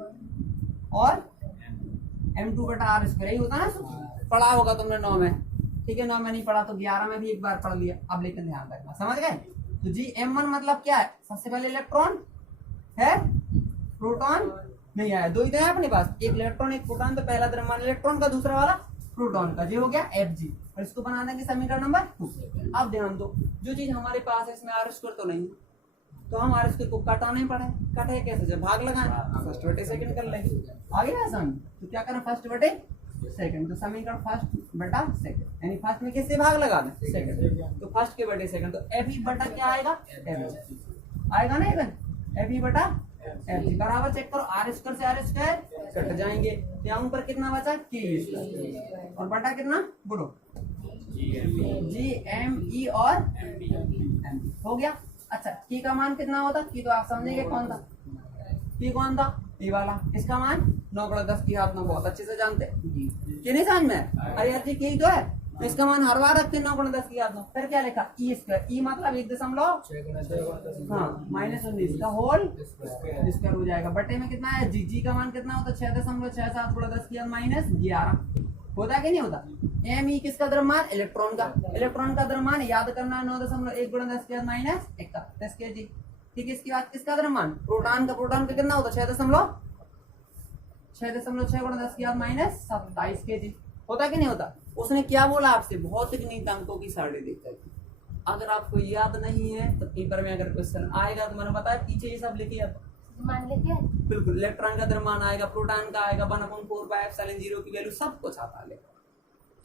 और m2 बटा r स्क्वायर, यही होता है ना, पढ़ा होगा तुमने 9 में, ठीक है, 9 में नहीं पढ़ा तो 11 में भी एक बार पढ़ लिया, अब लेकिन ध्यान रखना, समझ गए। तो जी m1 मतलब क्या है, सबसे पहले इलेक्ट्रॉन है, प्रोटॉन नहीं आया, दो ही तो है अपने पास, एक इलेक्ट्रॉन एक प्रोटॉन, तो पहला द्रव्यमान इलेक्ट्रॉन का, दूसरा वाला प्रोटॉन का, ये हो गया Fg, और इसको बना देंगे समीकरण नंबर 2। अब ध्यान दो, जो चीज हमारे पास है इसमें आर स्क्वायर तो नहीं, तो हम आर स्क्वायर को काटाना ही पड़े, कटे कैसे, जब भाग लगाए फर्स्ट बटे सेकंड कर लेंगे, आ गया आसान। तो क्या करें, फर्स्ट बटे सेकंड, तो समीकरण फर्स्ट बटा सेकंड, यानी फर्स्ट में किससे भाग लगा दें, सेकंड, तो फर्स्ट के बटे सेकंड, तो एफ ई बटा क्या आएगा, आएगा ना इधर, एफ ई बटा एफ जी बराबर, चेक करो, आर स्क्वायर से आर स्क्वायर कट जाएंगे, यहाँ ऊपर कितना बचा, के स्क्वायर, और बटा कितना, बोलो, जी एम ई और एम, हो गया। अच्छा, की का मान कितना होता, की तो आप समझेंगे कौन था, की कौन था, ये वाला, इसका मान 9/10 की आप लोग बहुत अच्छे से जानते हैं कि नहीं समझ में, अरे यार जी की तो है, तो इसका मान हर बार रखते हैं 9/10 की आप लोग, फिर क्या लिखा, ई स्क्वायर, ई मतलब 1 हाँ -19 का होल स्क्वायर हो जाएगा, बटे में कितना है, जी जी का मान कितना होता है 6.67 की -11 होता कि नहीं होता। एम ई किसका द्रव्यमान, इलेक्ट्रॉन का, इलेक्ट्रॉन का द्रव्यमान याद करना 9.1 × 10⁻⁻1 के जी, ठीक है। इसकी बात किसका द्रव्यमान, प्रोटॉन का, प्रोटॉन का कितना होता है 6.6 × 10⁻27 के जी, होता कि नहीं होता। उसने क्या बोला आपसे, भौतिक नीतांकों की सारणी देखकर, अगर आपको याद नहीं है तो पेपर में अगर क्वेश्चन आएगा तो मैंने बताया पीछे ये सब लिखिए, अब मान लेते हैं बिल्कुल, इलेक्ट्रॉन का द्रव्यमान आएगा, प्रोटॉन का आएगा, 1/4 की वैल्यू सब कुछ आता है,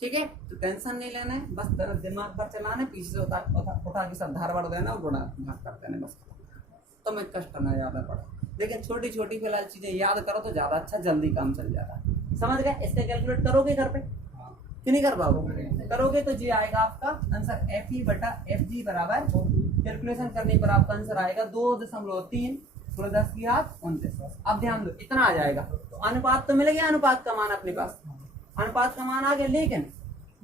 ठीक है। तो टेंशन नहीं लेना है, बस तरह दिमाग पर चलाना है, पीछे से उठा के सब धार बढ़ देना, गुणा भाग करते हैं बस, तो मैं कष्ट ना ज्यादा पड़ा, लेकिन छोटी छोटी फिलहाल चीजें याद करो तो ज्यादा अच्छा, जल्दी काम चल जाता है, समझ गए। इसका कैलकुलेट करोगे घर पे कि नहीं कर पाओगे, करोगे तो जी आएगा आपका आंसर एफ ई बटा एफ जी बराबर, कैलकुलेशन करने पर आपका आंसर आएगा 2.3 × 10⁻29। अब ध्यान दो, इतना आ जाएगा, तो अनुपात तो मिल गया, अनुपात का मान अपने पास, अनुपात का मान आ गया, लेकिन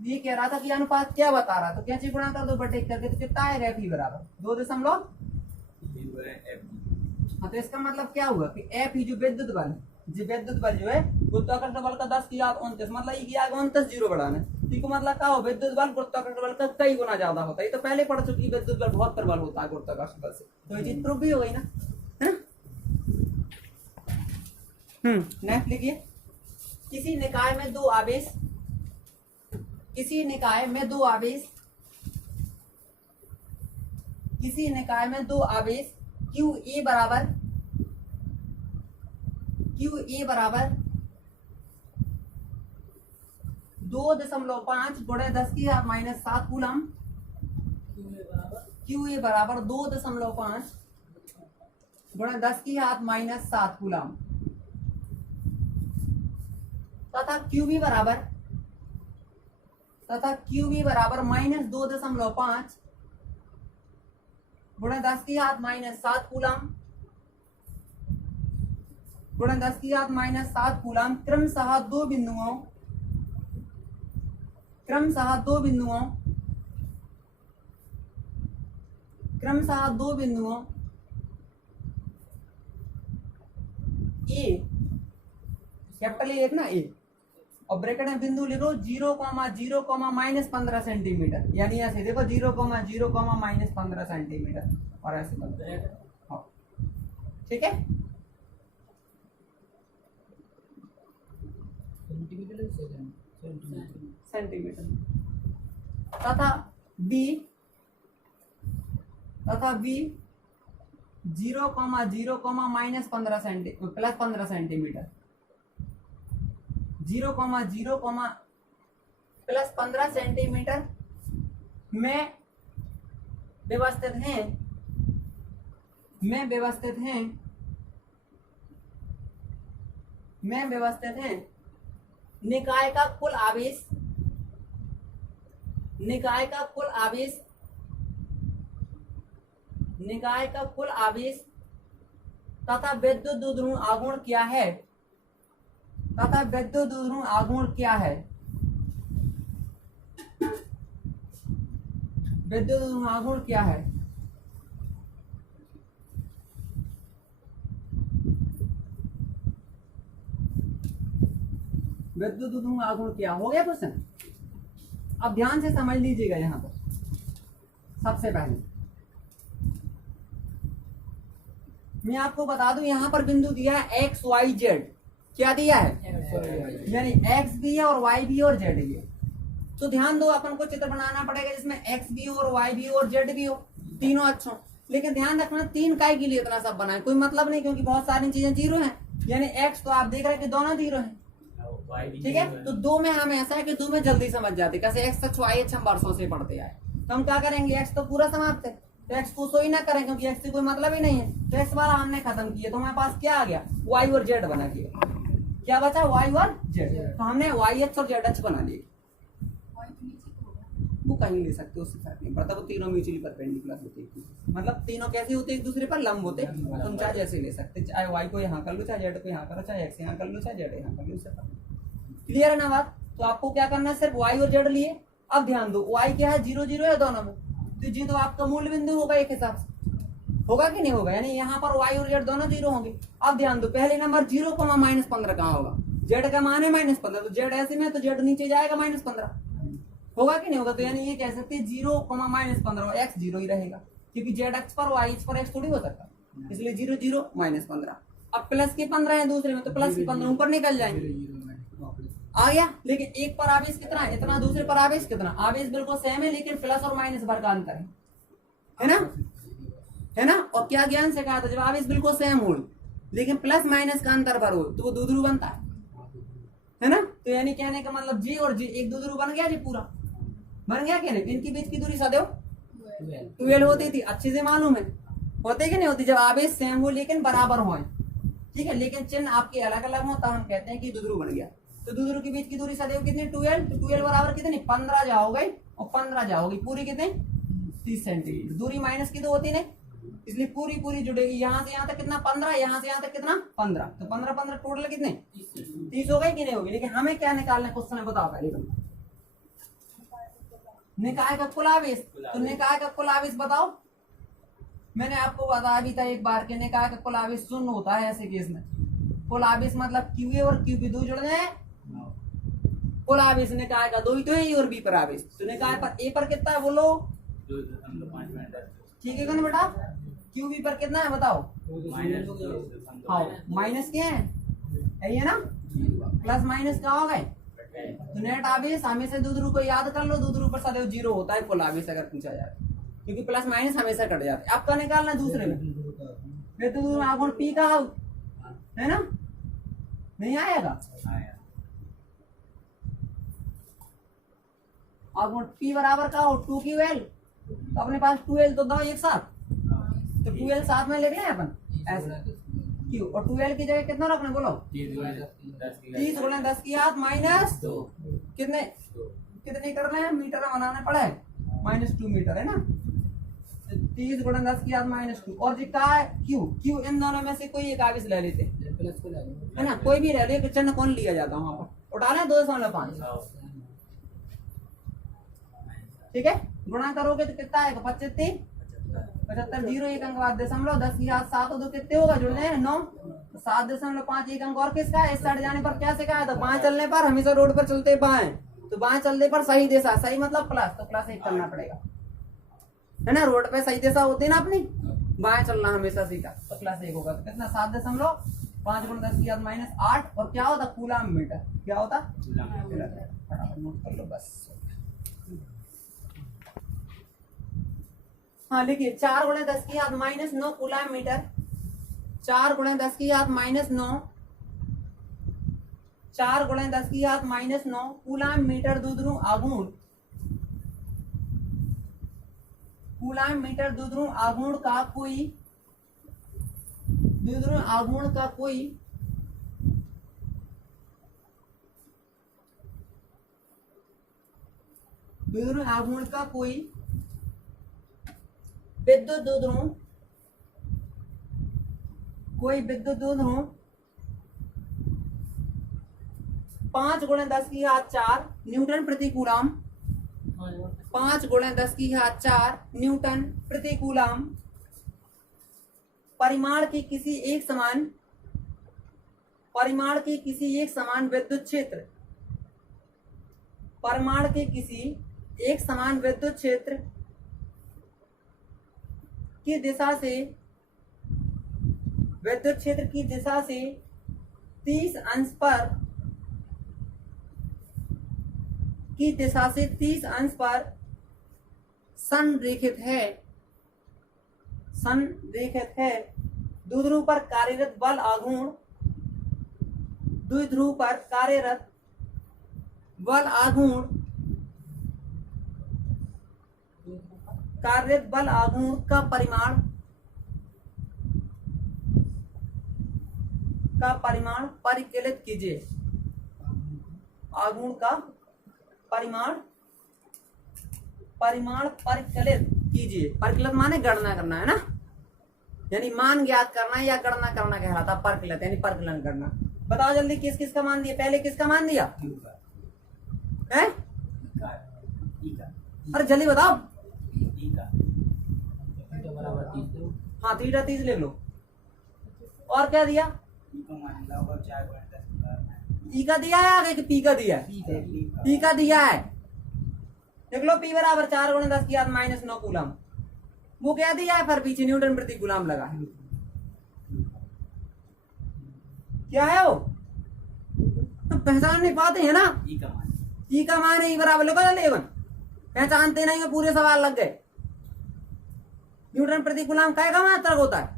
ये कह रहा था कि अनुपात क्या बता रहा, तो क्या चीज गुणा कर दो बटे करके, तो कितना आएगा एफ ई बराबर 2. हाँ, तो इसका मतलब क्या हुआ कि एफ ई जो विद्युत बल है, जी विद्युत बल जो है गुरुत्वाकर्षण बल का 10⁻29, मतलब ये आएगा 29 जीरो बढ़ाने, ठीक मतलब क्या हो, विद्युत बल गुरुत्वाकर्षण बल का कई गुना ज्यादा होता है, ये तो पहले पढ़ चुकी, विद्युत बल बहुत प्रबल होता है गुरुत्वाकर्षण बल से, तो ये चीज प्रूफ भी हो गई ना, है ना। नेक्स्ट लिखिए, किसी निकाय में दो आवेश, किसी निकाय में दो आवेश, किसी निकाय में दो आवेश क्यू ए बराबर 2.5 × 10⁻⁷ कूलम, क्यू ए बराबर 2.5 × 10⁻⁷ कूलम, तथा क्यू बी बराबर -2.5 × 10⁻⁷ कूलम, × 10⁻⁷ कूलम, क्रमशः दो बिंदुओं ए, कैपिटल ए ना ए, और ब्रैकेट में बिंदु लिखो 0,0, -15 सेंटीमीटर, यानी ऐसे देखो 0,0, -15 सेंटीमीटर, और ऐसे हाँ, ठीक है। सेंटीमीटर, तथा बी 0,0, -15 सेंटीमीटर, 0,0, +15 सेंटीमीटर में व्यवस्थित हैं, निकाय का कुल आवेश, निकाय का कुल आवेश तथा विद्युत द्विध्रुव आघूर्ण क्या है, विद्युत ध्रुव आघूर्ण क्या हो गया क्वेश्चन। अब ध्यान से समझ लीजिएगा यहाँ पर सबसे पहले मैं आपको बता दूं यहाँ पर बिंदु दिया है एक्स वाई जेड। क्या दिया है यानी एक्स भी है और वाई भी है और जेड भी है। तो ध्यान दो अपन को चित्र बनाना पड़ेगा जिसमें एक्स भी हो और वाई भी हो और जेड भी हो, तीनों अच्छों। लेकिन ध्यान रखना 3 काय के लिए इतना सब बनाए कोई मतलब नहीं, क्योंकि बहुत सारी चीजें जीरो हैं। यानी एक्स तो आप देख रहे हैं कि दोनों जीरो हैं, ठीक है। तो 2 में हम ऐसा है कि 2 में जल्दी समझ जाते कैसे एक्स अच्छा वाई अच्छा हम वर्षों से पढ़ते आए। तो हम क्या करेंगे एक्स तो पूरा समाप्त है तो एक्स को सो ही ना करें क्योंकि एक्स से कोई मतलब ही नहीं है। तो एक्स वाला हमने खत्म किया तो हमारे पास क्या आ गया वाई और जेड बना दिया। क्या बचा वाई और जेड। तो हमने वाई एक्स और जेड एक्स बना लिए। वो कहीं ले सकते हो उससे फर्क नहीं पड़ता, वो तीनों म्यूचुअली परपेंडिकुलर होते हैं। मतलब तीनों कैसे होते एक दूसरे पर लंब होते। तुम चाहे जैसे ले सकते, चाहे वाई को यहाँ कर लो, चाहे जेड को यहाँ करो, चाहे एक्स यहाँ कर लो, चाहे जेड यहाँ कर लो, उससे क्लियर है ना बात। तो आपको क्या करना है सिर्फ वाई और जेड लिए। अब ध्यान दो वाई क्या है 0 0 है दोनों में, तो जी तो आपका मूल बिंदु होगा एक हिसाब से, होगा कि नहीं होगा। यानी यहाँ पर वाई और जेड दोनों 0 होंगे। अब ध्यान दो पहले नंबर 0, -15 कहाँ होगा, जेड का मान है -15, तो जेड ऐसे में तो जेड नीचे जाएगा -15, होगा कि नहीं होगा। तो यानी ये कह सकते हैं 0, -15 एक्स 0 ही रहेगा क्योंकि जेड एक्स पर वाई एक्स पर एक्स थोड़ी हो सकता, इसलिए 0 0 -15। अब प्लस के 15 है दूसरे में तो प्लस के 15 ऊपर निकल जाएंगे, आ गया। लेकिन एक पर आवेश कितना है इतना, दूसरे पर आवेश कितना, आवेश बिल्कुल सेम है लेकिन प्लस और माइनस भर का अंतर है ना, है ना। और क्या ज्ञान से कहा था जब आवेश बिल्कुल सेम हो लेकिन प्लस माइनस का अंतर भर हो तो वो द्विध्रुव बनता है ना। तो यानी कहने का मतलब जी और जी एक द्विध्रुव बन गया जी, पूरा बन गया कि नहीं। इनके बीच की दूरी सदैव 12 होती थी, अच्छे से मालूम है, होते कि नहीं होती जब आवेश सेम हो लेकिन बराबर हो, ठीक है। लेकिन चिन्ह आपके अलग अलग हो तब हम कहते हैं कि द्विध्रुव बन गया। तो द्विध्रुव के बीच की दूरी सदैव कितनी 12, तो 12 बराबर कितनी 15 जा हो गई और 15 जा होगी पूरी कितनी 30 सेंटीमीटर। दूरी माइनस की तो होती नहीं इसलिए पूरी पूरी जुड़ेगी। यहाँ से यहाँ तक कितना 15, यहाँ से यहाँ तक कितना 15, तो 15 15 टोटल कितने 30 हो गई कि नहीं होगी। लेकिन हमें क्या निकालना क्वेश्चन में बताओ पहले निकाय का कुल आवेश। तो निकाय का कुल आवेश बताओ। मैंने आपको बताया भी था एक बार के निकाय का कुल आवेश 0 होता है ऐसे केस में। कुल आवेश मतलब QA और QB दो जुड़ने हैं, कुल आवेश निकाय का 2 ही तो है, और B पर आवेश। तो निकाय पर A पर कितना है बोलो, ठीक है ना बेटा। QB पर कितना है बताओ, हाँ माइनस क्या है यही है ना, प्लस माइनस क्या हो गए। तो नेट आवेश हमेशा द्विध्रुव को याद कर लो, द्विध्रुव पर सदैव 0 होता है कुल आवेश अगर पूछा जाए, क्योंकि प्लस माइनस हमेशा कट जाते हैं। आपका निकालना दूसरे में द्विध्रुव आघूर्ण P का है ना, नहीं आएगा आघूर्ण P बराबर का हो 2QL। तो अपने पास 2L तो दो एक साथ, तो 2L साथ में ले लें अपन ऐसे क्यों, और 2L की जगह कितना रखना बोलो 30 गुणा 10 की घात -2 कितने कितने करना है मीटर में बनाना पड़ा है -2 मीटर है ना। 30 गुणा 10 की घात -2 और जी का क्यू क्यू इन दोनों में से कोई एक आवेश ले लेते है ना, कोई भी ले ले, चिन्ह कौन लिया जाता है वहां पर उठा लें 2.5 ठीक है। गुणा करोगे तो कितना आएगा 75 0 एक अंक बाद 10 की घात 7 और 2 कितने होगा जुड़ने हैं 9, तो 7.5 एक अंक और किसका है। इस साइड जाने पर क्या सिखाया था, बाएं चलने पर हमेशा रोड पर चलते बाएं, तो बाएं चलने पर सही दिशा, सही मतलब प्लस, तो +1 करना पड़ेगा है ना। रोड पे सही दिशा होती है ना अपनी, बाएं चलना हमेशा सीधा, तो +1 होगा। तो कितना 7.5 गुणा 10 की घात -8 और क्या होता कूलम मीटर, क्या होता नोट कर लो बस। हाँ लिखिए 4 गुणा 10 की घात -9 कूलम मीटर, 4 गुणा 10 की घात -9, 4 गुणा 10 की घात -9 कूलम मीटर द्विध्रुव आघूर्ण, कूलम मीटर द्विध्रुव आघूर्ण का कोई द्विध्रुव आघूर्ण का कोई द्विध्रुव आघूर्ण का कोई विद्युत द्विध्रुव, कोई विद्युत द्विध्रुव 5 गुणा 10 की घात 4 न्यूटन प्रति कूलम, 5 गुणा 10 की घात 4 न्यूटन प्रति कूलम परिमाण की किसी एक समान विद्युत क्षेत्र परमाणु के किसी एक समान विद्युत क्षेत्र की दिशा से 30 अंश पर संरेखित है द्विध्रुव पर कार्यरत बल आघूर्ण का परिमाण परिकलित कीजिए। आघूर्ण का परिमाण परिकलित कीजिए। परिकलित माने गणना करना है ना, यानी मान ज्ञात करना या गणना करना कहलाता। परिकलित यानी परिकलन करना। बताओ जल्दी किस किस का मान दिया? पहले किसका मान दिया है? अरे जल्दी बताओ। हाँ थीटा 30 लिख लो। और क्या दिया? ई का दिया है आगे कि पी का दिया है? पी का दिया है। देख लो पी बराबर 4 × 10⁻⁹ कूलम। वो क्या दिया है? फिर पीछे न्यूटन प्रति कूलम लगा है। क्या है वो? तो पहचान नहीं पाते हैं ना। ई का मान है ई बराबर लिखो जल्दी। पहचानते नहीं है, पूरे सवाल लग गए। न्यूटन प्रति कूलम काय का मात्रक होता है?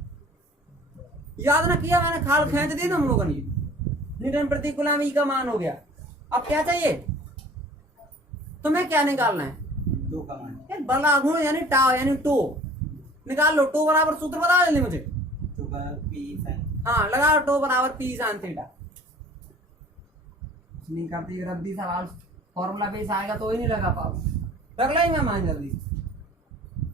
याद ना किया मैंने, खाल खींच दी तुम लोगों ने। न्यूटन प्रति कूलम ई का मान हो गया। अब क्या चाहिए तुम्हें? क्या निकालना है? दो का मान। बल आघूर्ण यानी टाव यानी टो निकाल लो। टो बराबर सूत्र बता जल्दी मुझे। हाँ लगाओ, टो बराबर पी sin थीटा। नहीं करती रद्दी सवाल, फॉर्मूला बेस आएगा तो ही नहीं लगा पाओ। रख लो मैं मान जल्दी।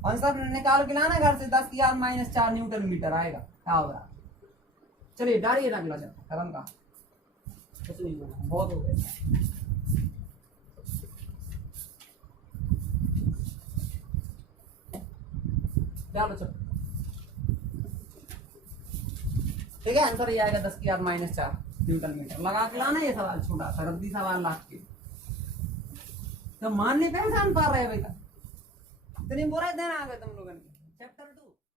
आंसर निकाल के लाना घर से। 10⁻⁴ न्यूटन मीटर आएगा। क्या होगा? चलिए डालिए अगला चैप्टर खत्म का। बहुत हो गया। चलो चलो ठीक है। आंसर ये आएगा 10⁻⁴ न्यूटन मीटर। लगा के लाना ये सवाल, छोटा सा रद्दी सवाल लाख के। तो मान नहीं पहचान पा रहे बेटा, इतनी बुरा दिन आ गए तुम लोगों ने।